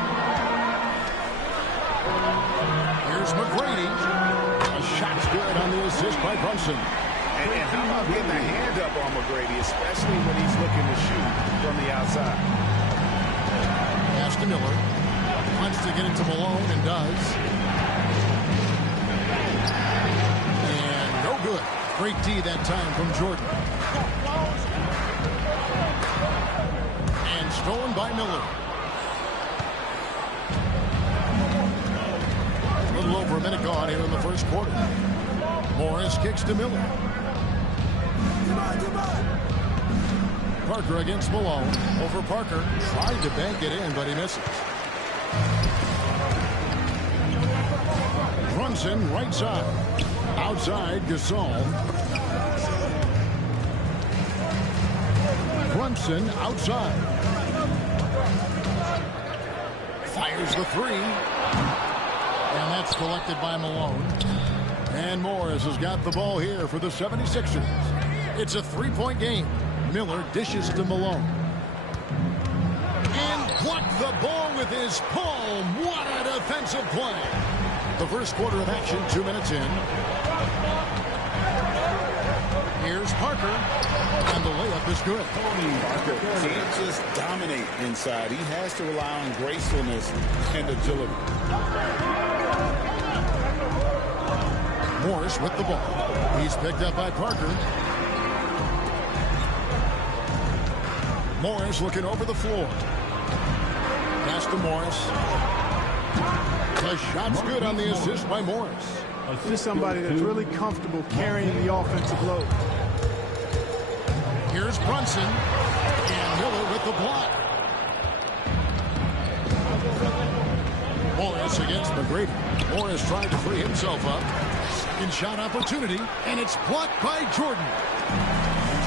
Here's McGrady. A shot's good on the assist by Brunson. And how about getting a hand up on McGrady, especially when he's looking to shoot from the outside. Pass to Miller. Wants to get it to Malone and does. And no good. Great D that time from Jordan. And stolen by Miller. A little over a minute gone here in the first quarter. Morris kicks to Miller. Parker against Malone. Over Parker. Tried to bank it in, but he misses. Brunson, right side. Outside, Gasol. Brunson, outside. Fires the three. And that's collected by Malone. And Morris has got the ball here for the 76ers. It's a three-point game. Miller dishes to Malone. And blocked the ball with his palm. What a defensive play. The first quarter of action, 2 minutes in. Here's Parker. And the layup is good. Parker can't just dominate inside. He has to rely on gracefulness and agility. Morris with the ball. He's picked up by Parker. Morris looking over the floor. Pass to Morris. The shot's good on the assist by Morris. Just somebody that's really comfortable carrying the offensive load. Here's Brunson. And Miller with the block. Morris against McGrady. Morris tried to free himself up. Second shot opportunity. And it's blocked by Jordan.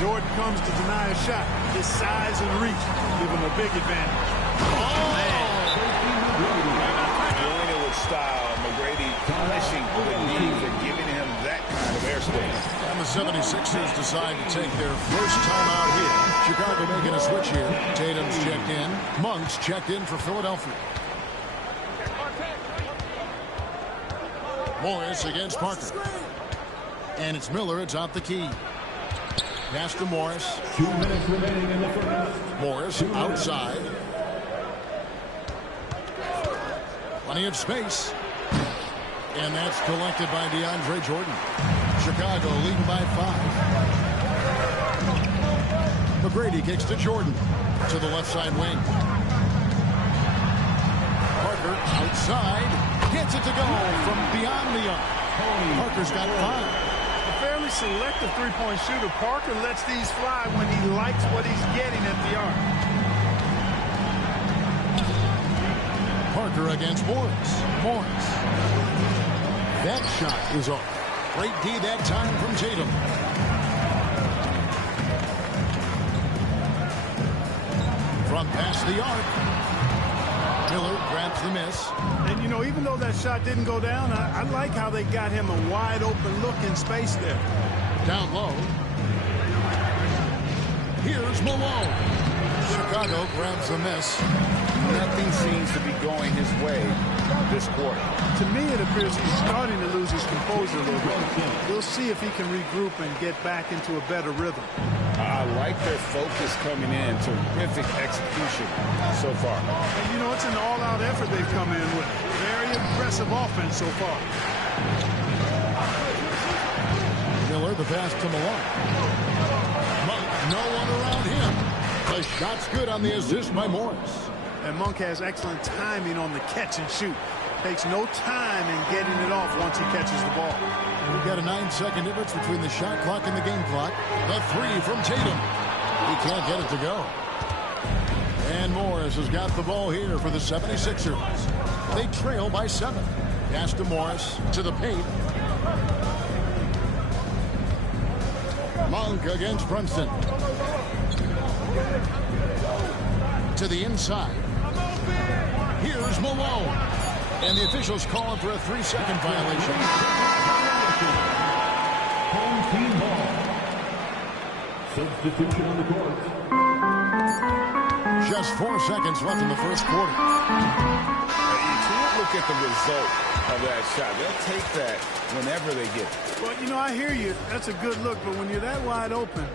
Jordan comes to deny a shot. His size and reach give him a big advantage. Oh, man. Doing it with style. McGrady punishing the knees and giving him that kind of airspace. And the 76ers decide to take their first time out here. Chicago making a switch here. Tatum's checked in. Monk's checked in for Philadelphia. Morris against Parker. And it's Miller atop the key. Pass to Morris. 2 minutes remaining in the first. Morris outside. Plenty of space. And that's collected by DeAndre Jordan. Chicago leading by 5. McGrady kicks to Jordan. To the left side wing. Parker outside. Gets it to go from beyond the arc. Parker's got 5. Fairly selective three-point shooter. Parker lets these fly when he likes what he's getting at the arc. Parker against Morris. Morris. That shot is off. Great D that time from Tatum. From past the arc. Miller grabs the miss. And, you know, even though that shot didn't go down, I like how they got him a wide-open look in space there. Down low. Here's Malone. Chicago grabs the miss. Nothing seems to be going his way this quarter. To me, it appears he's starting to lose his composure a little bit. We'll see if he can regroup and get back into a better rhythm. I I like their focus coming in. Terrific execution so far. And, you know, it's an all-out effort they've come in with. Very impressive offense so far. Miller, the pass to Malone. Monk, no one around him. The shot's good on the assist by Morris. And Monk has excellent timing on the catch and shoot. Takes no time in getting it off once he catches the ball. We've got a 9-second difference between the shot clock and the game clock. The three from Tatum. He can't get it to go. And Morris has got the ball here for the 76ers. They trail by 7. Pass to Morris to the paint. Monk against Brunson. To the inside. Here's Malone. And the officials calling for a 3-second violation. Home team ball. Substitution on the court. Just 4 seconds left in the first quarter. You can't look at the result of that shot. They'll take that whenever they get it. Well, you know, I hear you. That's a good look. But when you're that wide open,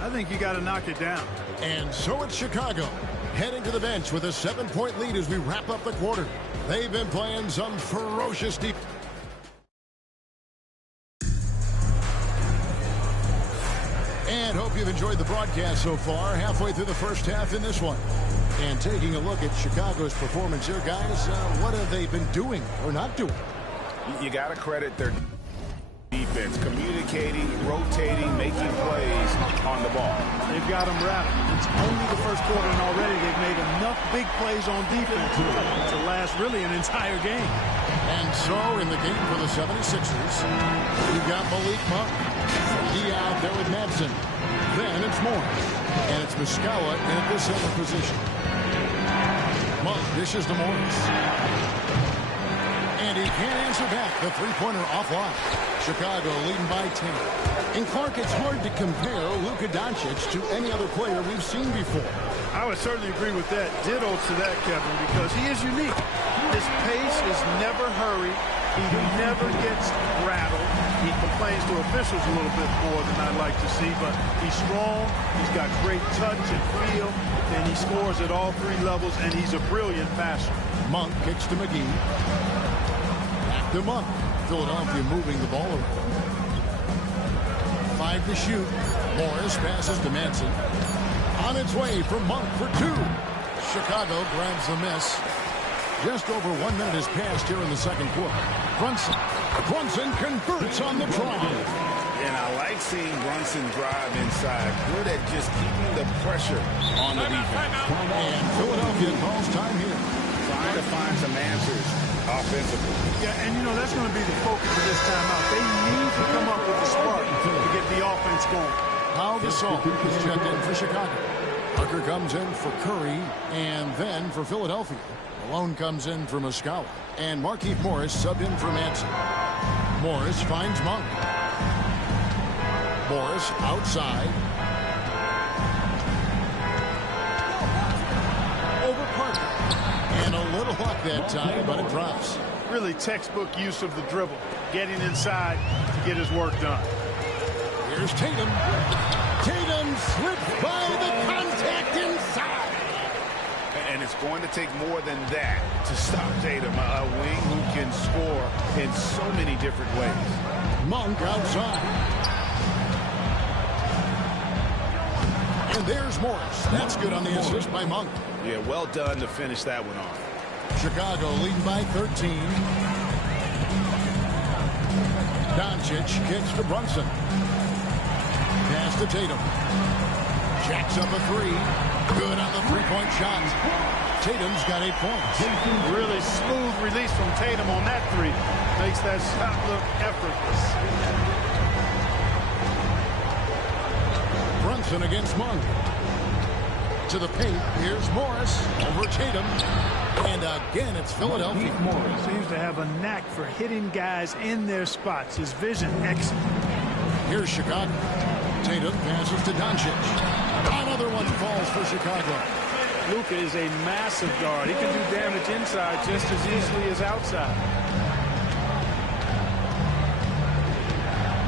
I think you got to knock it down. And so it's Chicago heading to the bench with a 7-point lead as we wrap up the quarter. They've been playing some ferocious defense. And hope you've enjoyed the broadcast so far. Halfway through the first half in this one. And taking a look at Chicago's performance here, guys, what have they been doing or not doing? You got to credit their defense, communicating, rotating, making plays on the ball. They've got them rattled. It's only the first quarter, and already they've made enough big plays on defense to last really an entire game. And so in the game for the 76ers, we've got Malik Monk. He out there with Madsen. Then it's Morris. And it's Muscala in at the center position. Monk dishes to Morris. And he can't answer back. The three-pointer offline. Chicago leading by 10. And Clark, it's hard to compare Luka Doncic to any other player we've seen before. I would certainly agree with that. Ditto to that, Kevin, because he is unique. His pace is never hurried. He never gets rattled. He complains to officials a little bit more than I'd like to see, but he's strong. He's got great touch and feel, and he scores at all 3 levels, and he's a brilliant passer. Monk kicks to McGee. Back to Monk. Philadelphia moving the ball around. 5 to shoot. Morris passes to Madsen. On its way from Monk for 2. Chicago grabs the miss. Just over 1 minute has passed here in the second quarter. Brunson converts on the drive. And I like seeing Brunson drive inside. Good at just keeping the pressure on the defense. And Philadelphia calls time here. Trying to find some answers offensively. Yeah, and you know, that's going to be the focus of this timeout. They need to come up with a spark to get the offense going. Pau Gasol is checked in for Chicago. Tucker comes in for Curry, and then for Philadelphia. Malone comes in for Muscala. And Markieff Morris subbed in for Madsen. Morris finds Monk. Morris outside. Over Parker. And a little luck that time, but it drops. Really textbook use of the dribble. Getting inside to get his work done. Here's Tatum. Tatum slipped by the contact inside. And it's going to take more than that to stop Tatum, a wing who can score in so many different ways. Monk outside. And there's Morris. That's good on the assist by Monk. Yeah, well done to finish that one off. Chicago leading by 13. Doncic kicks to Brunson. Pass to Tatum. Jacks up a 3. Good on the three-point shot. Tatum's got 8 points. Really smooth release from Tatum on that 3. Makes that shot look effortless. Brunson against Monk. To the paint. Here's Morris over Tatum. And again, it's Philadelphia. Morris seems to have a knack for hitting guys in their spots. His vision excellent. Here's Chicago. Tatum passes to Doncic. Another one falls for Chicago. Luka is a massive guard. He can do damage inside just as easily as outside.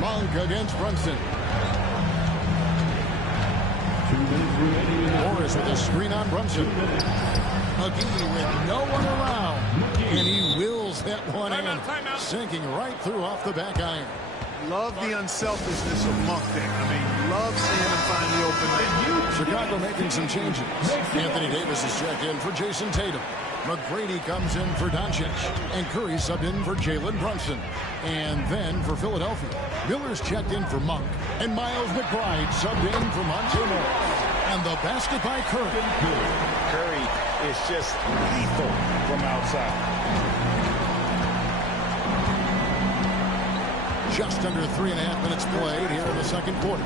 Monk against Brunson. Morris with a screen on Brunson. McGee with no one around. And he wills that one in, sinking right through off the back iron. Love the unselfishness of Monk there. I mean, love seeing him find the open man. Chicago making some changes. Anthony Davis is checked in for Jason Tatum. McGrady comes in for Doncic. And Curry subbed in for Jalen Brunson. And then for Philadelphia, Miller's checked in for Monk. And Miles McBride subbed in for Monte Morris. And the basket by Curry. Curry is just lethal from outside. Just under 3.5 minutes played here in the second quarter.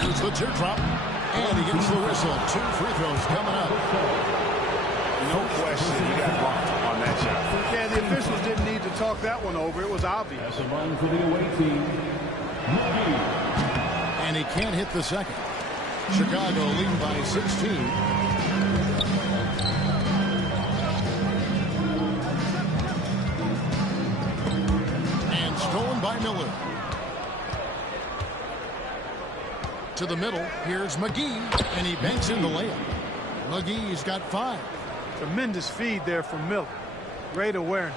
Here's the teardrop. And he gets the whistle. 2 free throws coming up. No question, he got bumped on that shot. Yeah, the officials didn't need to talk that one over. It was obvious. That's a run for the away team. And he can't hit the second. Chicago leading by 16. And stolen by Miller. To the middle, here's McGee, and he banks in the layup. McGee's got 5. Tremendous feed there from Miller. Great awareness.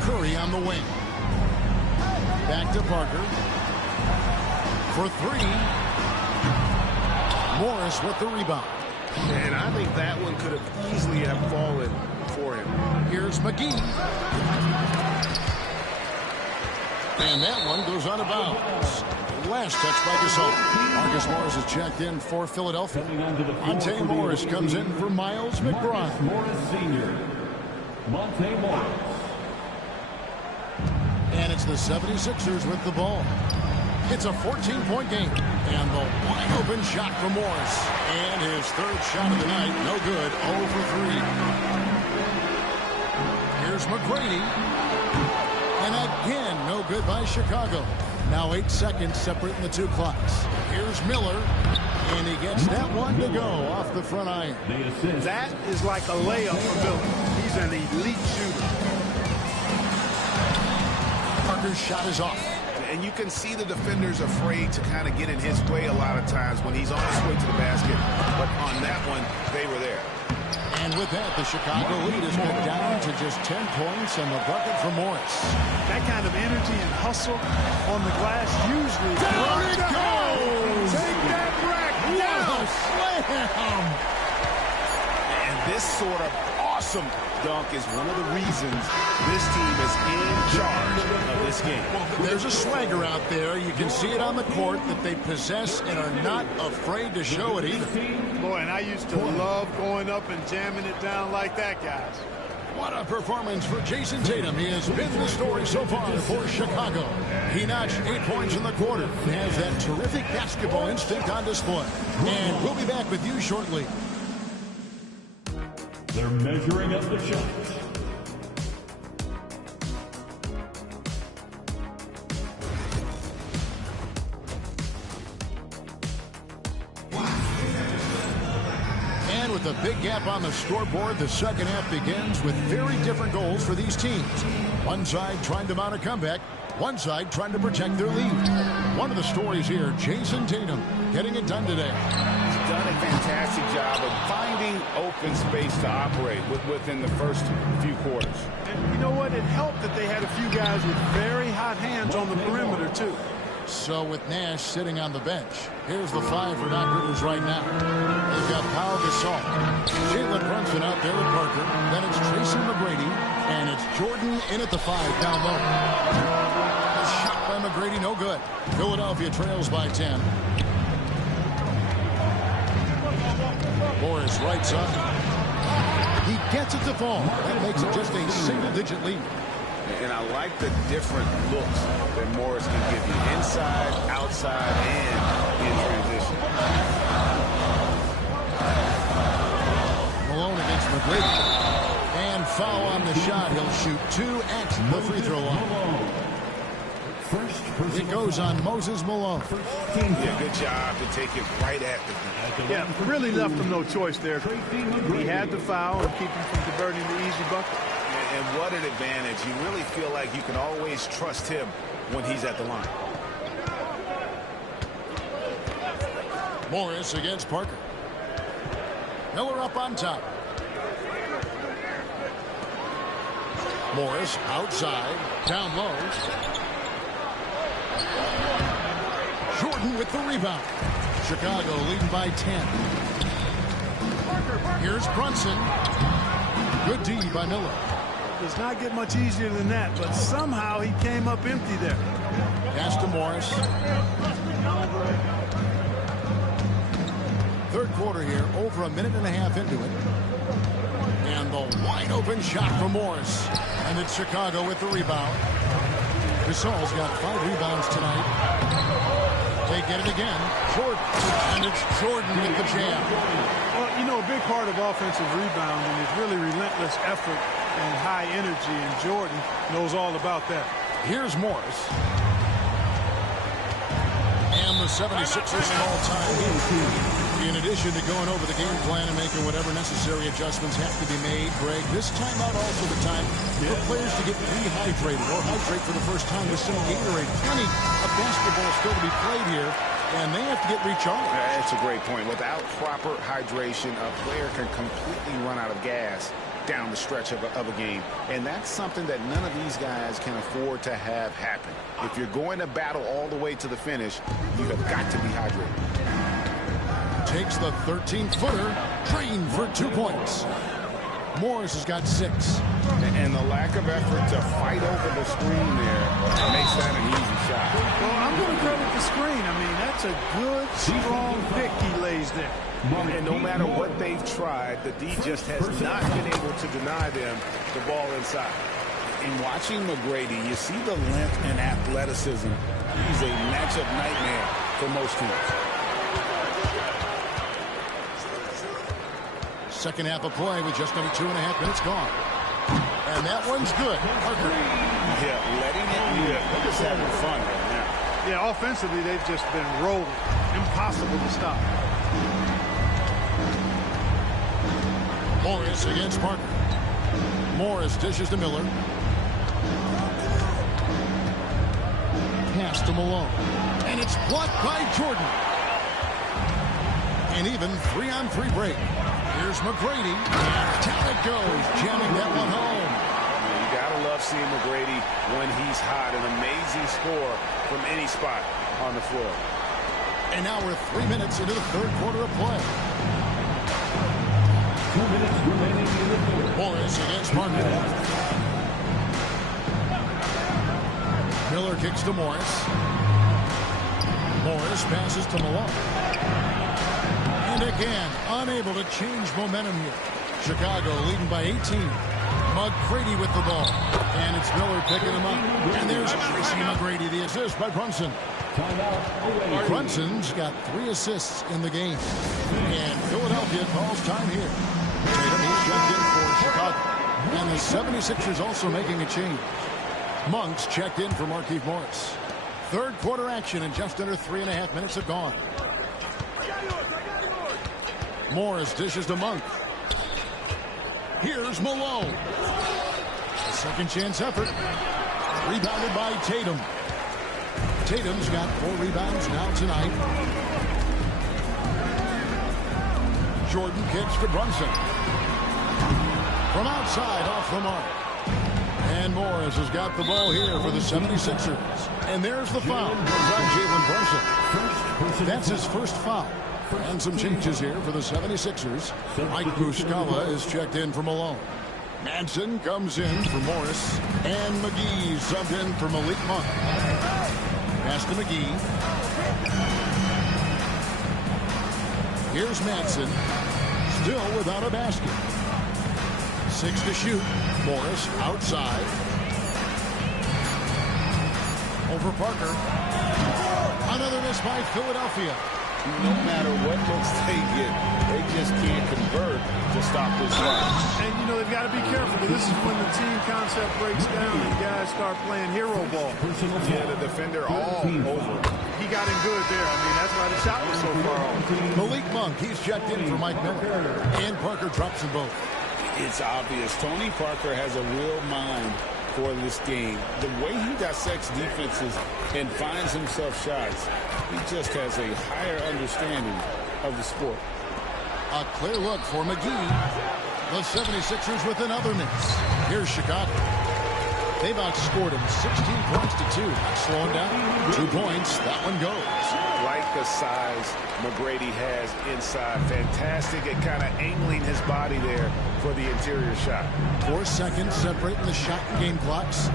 Curry on the wing. Back to Parker. For 3. Morris with the rebound. And I think that one could have easily have fallen for him. Here's McGee. And that one goes out of bounds. Last touch by Gasol. Marcus Morris is checked in for Philadelphia. Monte Morris comes in for Miles McBride. Morris Sr. Monte Morris. And it's the 76ers with the ball. It's a 14-point game. And the wide open shot from Morris. And his 3rd shot of the night. No good. 0 for 3. Here's McGrady. And again, no good by Chicago. Now 8 seconds separating the 2 clocks. Here's Miller. And he gets that one to go off the front iron. That is like a layup for Miller. He's an elite shooter. Parker's shot is off. And you can see the defenders afraid to kind of get in his way a lot of times when he's on his way to the basket. But on that one, they were there. And with that, the Chicago lead is cut down to just 10 points and the bucket for Morris. That kind of energy and hustle on the glass usually. Down it goes! Take that rack! Wow! Slam! And this sort of awesome dunk is one of the reasons this team is in charge of this game. There's a swagger out there. You can see it on the court that they possess and are not afraid to show it either. Boy, and I used to love going up and jamming it down like that, guys. What a performance for Jason Tatum. He has been the story so far for Chicago. He notched 8 points in the quarter and has that terrific basketball instinct on display. And we'll be back with you shortly. They're measuring up the shots. And with a big gap on the scoreboard, the second half begins with very different goals for these teams. One side trying to mount a comeback, one side trying to protect their lead. One of the stories here, Jason Tatum getting it done today. He's done a fantastic job of finding open space to operate within the first few quarters. And you know what? It helped that they had a few guys with very hot hands on the perimeter, too. So with Nash sitting on the bench, here's the 5 for Doc Rivers right now. They've got Pau Gasol, Jalen Brunson out there with Parker. Then it's Tracy McGrady, and it's Jordan in at the 5 down low. A shot by McGrady, no good. Philadelphia trails by 10. Morris right side. He gets it to fall. That makes it just a single-digit lead. And I like the different looks that Morris can give you. Inside, outside, and in transition. Malone against McGrady. And foul on the shot. He'll shoot 2 at the free throw line. It goes on Moses Malone. Yeah, good job to take it right at the defense. Yeah, really left him no choice there. He had the foul and keep him from converting the easy bucket. And what an advantage. You really feel like you can always trust him when he's at the line. Morris against Parker. Miller up on top. Morris outside, down low. Jordan with the rebound. Chicago leading by 10. Here's Brunson. Good D by Miller. Does not get much easier than that, but somehow he came up empty there. Pass to Morris. Third quarter here, over a minute and a half into it. And the wide open shot from Morris. And it's Chicago with the rebound. Gasol's got 5 rebounds tonight. They get it again. Jordan. And it's Jordan with the jam. Well, you know, a big part of offensive rebounding is really relentless effort and high energy, and Jordan knows all about that. Here's Morris. And the 76ers in all-time lead. In addition to going over the game plan and making whatever necessary adjustments have to be made, Greg, this timeout also the time for players to get rehydrated or hydrate for the first time with some Gatorade. Plenty of basketball still to be played here, and they have to get recharged. That's a great point. Without proper hydration, a player can completely run out of gas down the stretch of a game. And that's something that none of these guys can afford to have happen. If you're going to battle all the way to the finish, you have got to be hydrated. Takes the 13-footer, trained for 2 points. Morris has got 6. And the lack of effort to fight over the screen there makes that an easy shot. Well, I'm going to credit the screen. I mean, that's a good, strong pick he lays there. And no matter what they've tried, the D just has not been able to deny them the ball inside. In watching McGrady, you see the length and athleticism. He's a matchup nightmare for most teams. Second half of play with just under 2.5 minutes gone. And that one's good. Parker. Yeah, letting it live. They're just having fun right now. Yeah, offensively, they've just been rolling. Impossible to stop. Morris against Parker. Morris dishes to Miller. Pass to Malone. And it's blocked by Jordan. An even 3-on-3 break. Here's McGrady. Down it goes. Jamming that one home. You got to love seeing McGrady when he's hot. An amazing score from any spot on the floor. And now we're 3 minutes into the third quarter of play. 2 minutes remaining in the third. Morris against Parker. Miller kicks to Morris. Morris passes to Malone. And again, unable to change momentum here. Chicago leading by 18. McGrady with the ball. And it's Miller picking him up. And there's Tracy McGrady, the assist by Brunson. Brunson's got 3 assists in the game. And Philadelphia calls time here. Tatum, he's checked in for Chicago. And the 76ers also making a change. Monk's checked in for Markieff Morris. Third quarter action, and just under 3.5 minutes have gone. Morris dishes to Monk. Here's Malone. A second chance effort. Rebounded by Tatum. Tatum's got 4 rebounds now tonight. Jordan kicks to Brunson. From outside, off the mark. And Morris has got the ball here for the 76ers. And there's the foul on Jalen Brunson. That's his first foul. And some changes here for the 76ers. Mike Muscala is checked in for Malone. Manson comes in for Morris. And McGee subbed in for Malik Monk. Pass to McGee. Here's Manson. Still without a basket. 6 to shoot. Morris outside. Over Parker. Another miss by Philadelphia. No matter what looks they get, they just can't convert to stop this run. And, you know, they've got to be careful, because this is when the team concept breaks down and guys start playing hero ball. Yeah, the defender all over. He got in good there. I mean, that's why the shot was so far off. Malik Monk, he's checked in for Mike Miller. And Parker drops them both. It's obvious. Tony Parker has a real mind for this game. The way he dissects defenses and finds himself shots, he just has a higher understanding of the sport. A clear look for McGee. The 76ers with another miss. Here's Chicago. They've outscored him 16 points to 2. Not slowing down. 2 points. That one goes. Like the size McGrady has inside. Fantastic at kind of angling his body there for the interior shot. 4 seconds separating the shot and game clocks.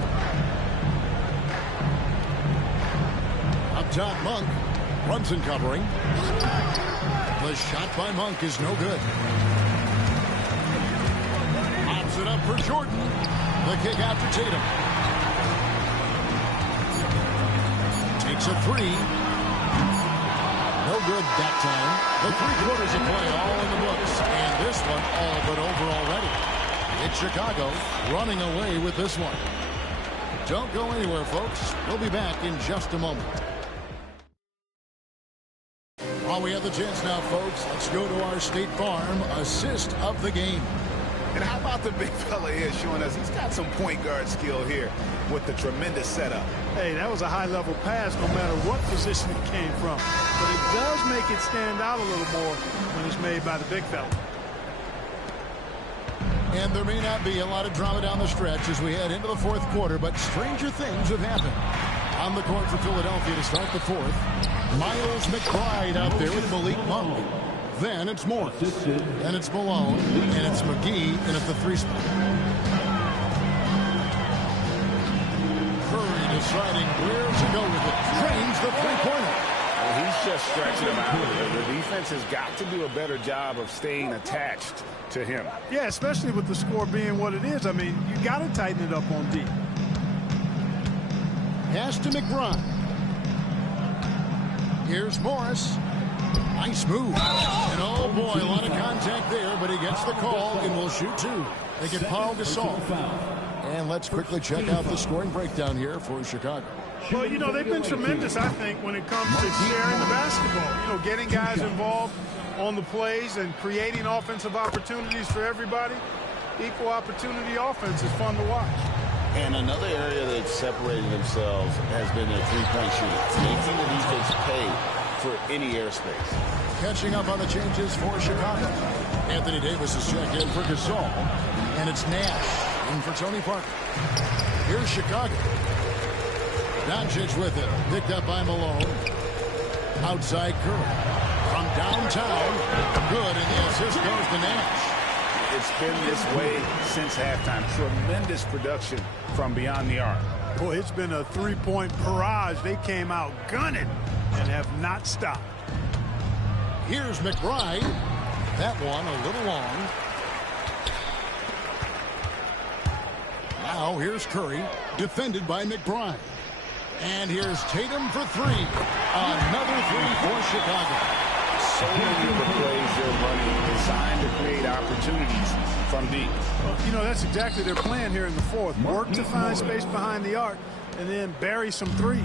Up top, Monk. Brunson covering. The shot by Monk is no good. Pops it up for Jordan. The kick out to Tatum. Takes a 3. No good that time. The 3 quarters of play all in the books. And this one all but over already. It's Chicago running away with this one. Don't go anywhere, folks. We'll be back in just a moment. While we have the chance now, folks, let's go to our State Farm assist of the game. And how about the big fella here showing us he's got some point guard skill here with the tremendous setup. Hey, that was a high-level pass no matter what position it came from. But it does make it stand out a little more when it's made by the big fella. And there may not be a lot of drama down the stretch as we head into the 4th quarter, but stranger things have happened. On the court for Philadelphia to start the 4th, Miles McBride out there with Malik Monk. Then it's Morris, then it's Malone, and it's McGee in at the 3 spot. Curry deciding where to go with it. Trains the 3-pointer. Well, he's just stretching him out. The defense has got to do a better job of staying attached to him. Yeah, especially with the score being what it is. I mean, you got to tighten it up on D. Pass to McBride. Here's Morris. Nice move. And oh boy, a lot of contact there, but he gets the call and will shoot 2. They get Paul Gasol. And let's quickly check out the scoring breakdown here for Chicago. Well, you know, they've been tremendous, I think, when it comes to sharing the basketball. You know, getting guys involved on the plays and creating offensive opportunities for everybody. Equal opportunity offense is fun to watch. And another area they've separated themselves has been their 3-point shooting, making the defense pay for any airspace. Catching up on the changes for Chicago. Anthony Davis is checked in for Gasol. And it's Nash in for Tony Parker. Here's Chicago. Doncic with it. Picked up by Malone. Outside Curry. From downtown. Good, and the assist goes to Nash. It's been this way since halftime. Tremendous production from beyond the arc. Boy, it's been a 3-point barrage. They came out gunning and have not stopped. Here's McBride. That one a little long. Now here's Curry, defended by McBride. And here's Tatum for 3. Another 3 for Chicago. So many of the plays they're running designed to create opportunities from deep. Well, you know, that's exactly their plan here in the 4th. Work to find space behind the arc and then bury some threes.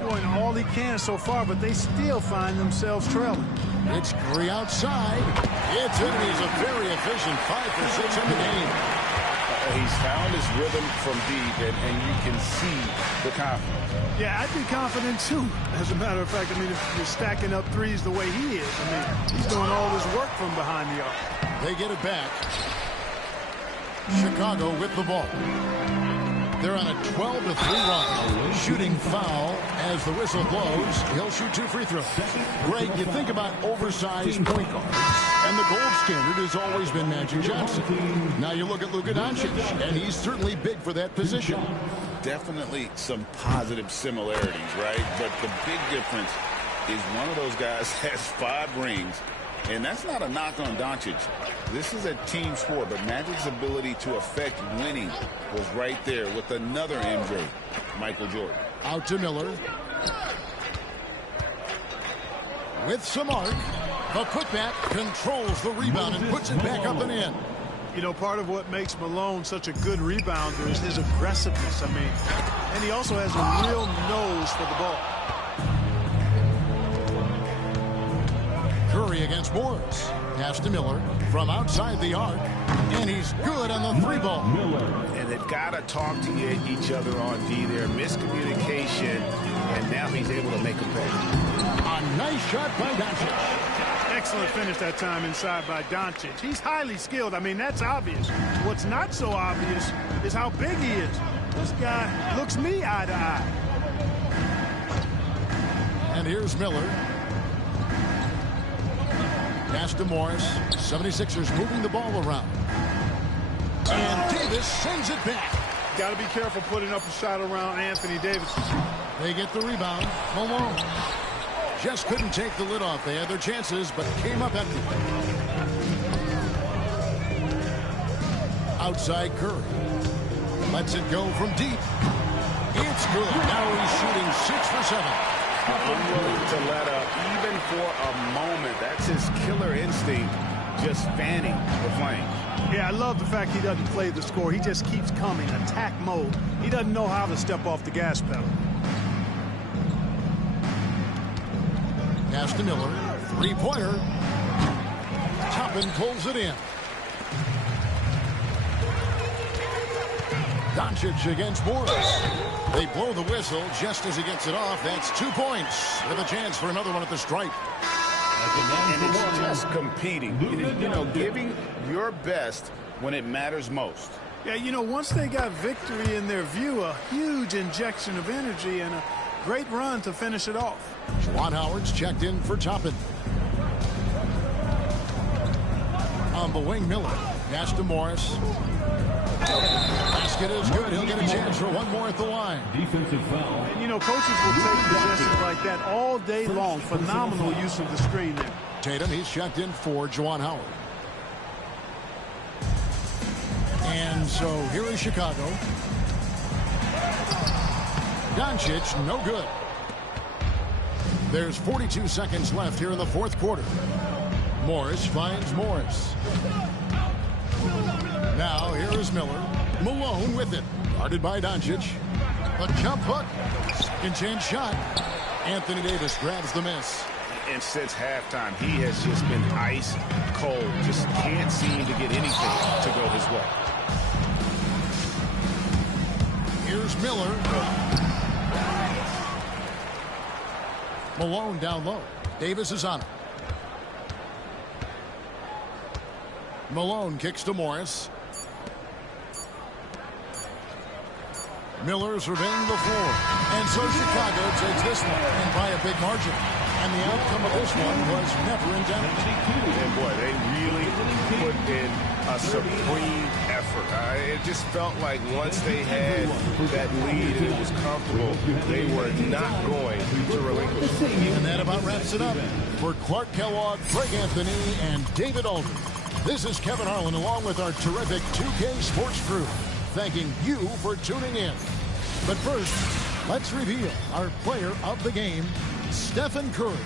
Doing all he can so far, but they still find themselves trailing. It's Curry outside. It's in. He's a very efficient 5 for 6 in the game. He's found his rhythm from deep, and you can see the confidence. Yeah, I'd be confident too. As a matter of fact, I mean, if you're stacking up threes the way he is, I mean, he's doing all this work from behind the arc. They get it back. Chicago with the ball. They're on a 12-3 run. Shooting foul as the whistle blows. He'll shoot 2 free throws. Greg, you think about oversized point guards, and the gold standard has always been Magic Johnson. Now you look at Luka Doncic, and he's certainly big for that position. Definitely some positive similarities, right? But the big difference is one of those guys has 5 rings, and that's not a knock on Doncic. This is a team sport, but Magic's ability to affect winning was right there with another MJ, Michael Jordan. Out to Miller. With some arc, the putback controls the rebound and puts it back up and in. You know, part of what makes Malone such a good rebounder is his aggressiveness. I mean, and he also has a real nose for the ball. Curry against Morris. Pass to Miller from outside the arc. And he's good on the 3-ball. And they've got to talk to each other on D there. Miscommunication. And now he's able to make a play. A nice shot by Doncic. excellent finish that time inside by Doncic. He's highly skilled. I mean, that's obvious. What's not so obvious is how big he is. This guy looks me eye to eye. And here's Miller. Pass to Morris. 76ers moving the ball around. And Davis sends it back. Got to be careful putting up a shot around Anthony Davis. They get the rebound. Malone just couldn't take the lid off. They had their chances, but came up empty. Outside Curry. Lets it go from deep. It's good. Now he's shooting 6 for 7. Unwilling to let up, even for a moment. That's his killer instinct, just fanning the flames. Yeah, I love the fact he doesn't play the score. He just keeps coming, attack mode. He doesn't know how to step off the gas pedal. Pass to Miller. Three-pointer. Toppin pulls it in. Doncic against Morris. They blow the whistle just as he gets it off. That's 2 points with a chance for another one at the stripe. And it's just competing, you know, giving your best when it matters most. Yeah, you know, once they got victory in their view, a huge injection of energy and a great run to finish it off. Juwan Howard's checked in for Toppin. On the wing, Miller. Pass to Morris. Basket is good. He'll get a chance for one more at the line. Defensive foul. And, you know, coaches will take possessions like that all day long. Phenomenal use of the screen there. Tatum, he's checked in for Juwan Howard. And so here is Chicago. Doncic, no good. There's 42 seconds left here in the fourth quarter. Morris finds Morris. Now here is Miller. Malone with it. Guarded by Doncic. A jump hook. Second chance shot. Anthony Davis grabs the miss. And since halftime, he has just been ice cold. Just can't seem to get anything to go his way. Here's Miller. Malone down low. Davis is on it. Malone kicks to Morris. Miller surveying the floor. And so Chicago takes this one and by a big margin. And the outcome of this one was never in doubt. And boy, they really put in a supreme effort. It just felt like once they had that lead and it was comfortable, they were not going to relinquish. And that about wraps it up. For Clark Kellogg, Greg Anthony, and David Aldridge, this is Kevin Harlan along with our terrific 2K Sports crew, thanking you for tuning in. But first, let's reveal our player of the game, Stephen Curry.